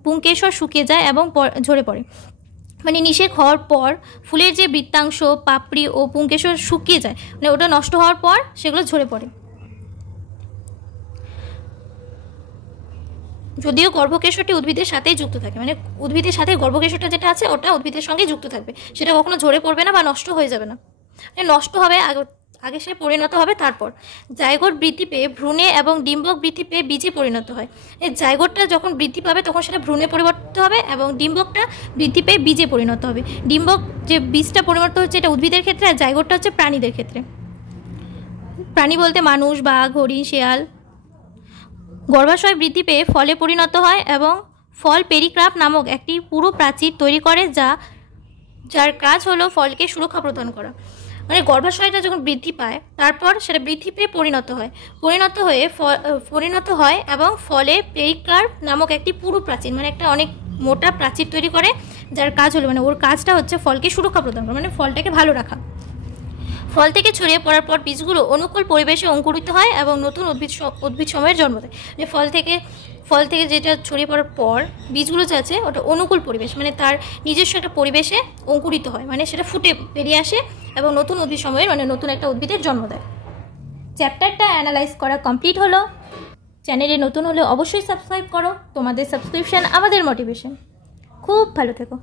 পুংকেশর শুকিয়ে যায় এবং ঝরে পড়ে। মানে নিষেক হওয়ার পর ফুলের যে বৃত্তাংশ, পাপড়ি ও পুংকেশর শুকিয়ে যায়, মানে ওটা নষ্ট হওয়ার পর সেগুলো ঝরে পড়ে। যদিও গর্ভকেশরটি উদ্ভিদের সাথেই যুক্ত থাকে, মানে উদ্ভিদের সাথে গর্ভকেশরটা যেটা আছে ওটা উদ্ভিদের সঙ্গে যুক্ত থাকবে, সেটা কখনো ঝরে পড়বে না বা নষ্ট হয়ে যাবে না। মানে নষ্ট হবে আগে সে পরিণত হবে। তারপর জাইগোট বৃদ্ধি পেয়ে ভ্রূণে এবং ডিম্বক বৃদ্ধি পেয়ে বীজে পরিণত হয়। এই জাইগোটটা যখন বৃদ্ধি পাবে তখন সেটা ভ্রূণে পরিবর্তিত হবে এবং ডিম্বকটা বৃদ্ধি পেয়ে বীজে পরিণত হবে। ডিম্বক যে বীজটা পরিণত হচ্ছে এটা উদ্ভিদের ক্ষেত্রে, আর জাইগোটটা হচ্ছে প্রাণীদের ক্ষেত্রে। প্রাণী বলতে মানুষ, বাঘ, হরিণ, শেয়াল। গর্ভাশয় বৃদ্ধি পেয়ে ফলে পরিণত হয় এবং ফল পেরিক্রাপ নামক একটি পুরো প্রাচীর তৈরি করে যার কাজ হলো ফলকে সুরক্ষা প্রদান করা। মানে গর্ভাশয়টা যখন বৃদ্ধি পায় তারপর সেটা বৃদ্ধি পেয়ে পরিণত হয় এবং ফলে পেরিক্রাপ নামক একটি পুরো প্রাচীর, মানে একটা অনেক মোটা প্রাচীর তৈরি করে, যার কাজ হলো, মানে ওর কাজটা হচ্ছে ফলকে সুরক্ষা প্রদান করা, মানে ফলটাকে ভালো রাখা। ফল থেকে ছড়িয়ে পড়ার পর বীজগুলো অনুকূল পরিবেশে অঙ্কুরিত হয় এবং নতুন উদ্ভিদ সময়ের জন্ম দেয়। যে ফল থেকে যেটা ছড়িয়ে পড়ার পর বীজগুলো যে আছে ওটা অনুকূল পরিবেশ, মানে তার নিজস্ব একটা পরিবেশে অঙ্কুরিত হয়, মানে সেটা ফুটে বেরিয়ে আসে এবং নতুন উদ্ভিদ সময়ের, মানে নতুন একটা উদ্ভিদের জন্ম দেয়। চ্যাপ্টারটা অ্যানালাইজ করা কমপ্লিট হলো। চ্যানেলে নতুন হলে অবশ্যই সাবস্ক্রাইব করো। তোমাদের সাবস্ক্রিপশন আমাদের মোটিভেশন। খুব ভালো থেকো।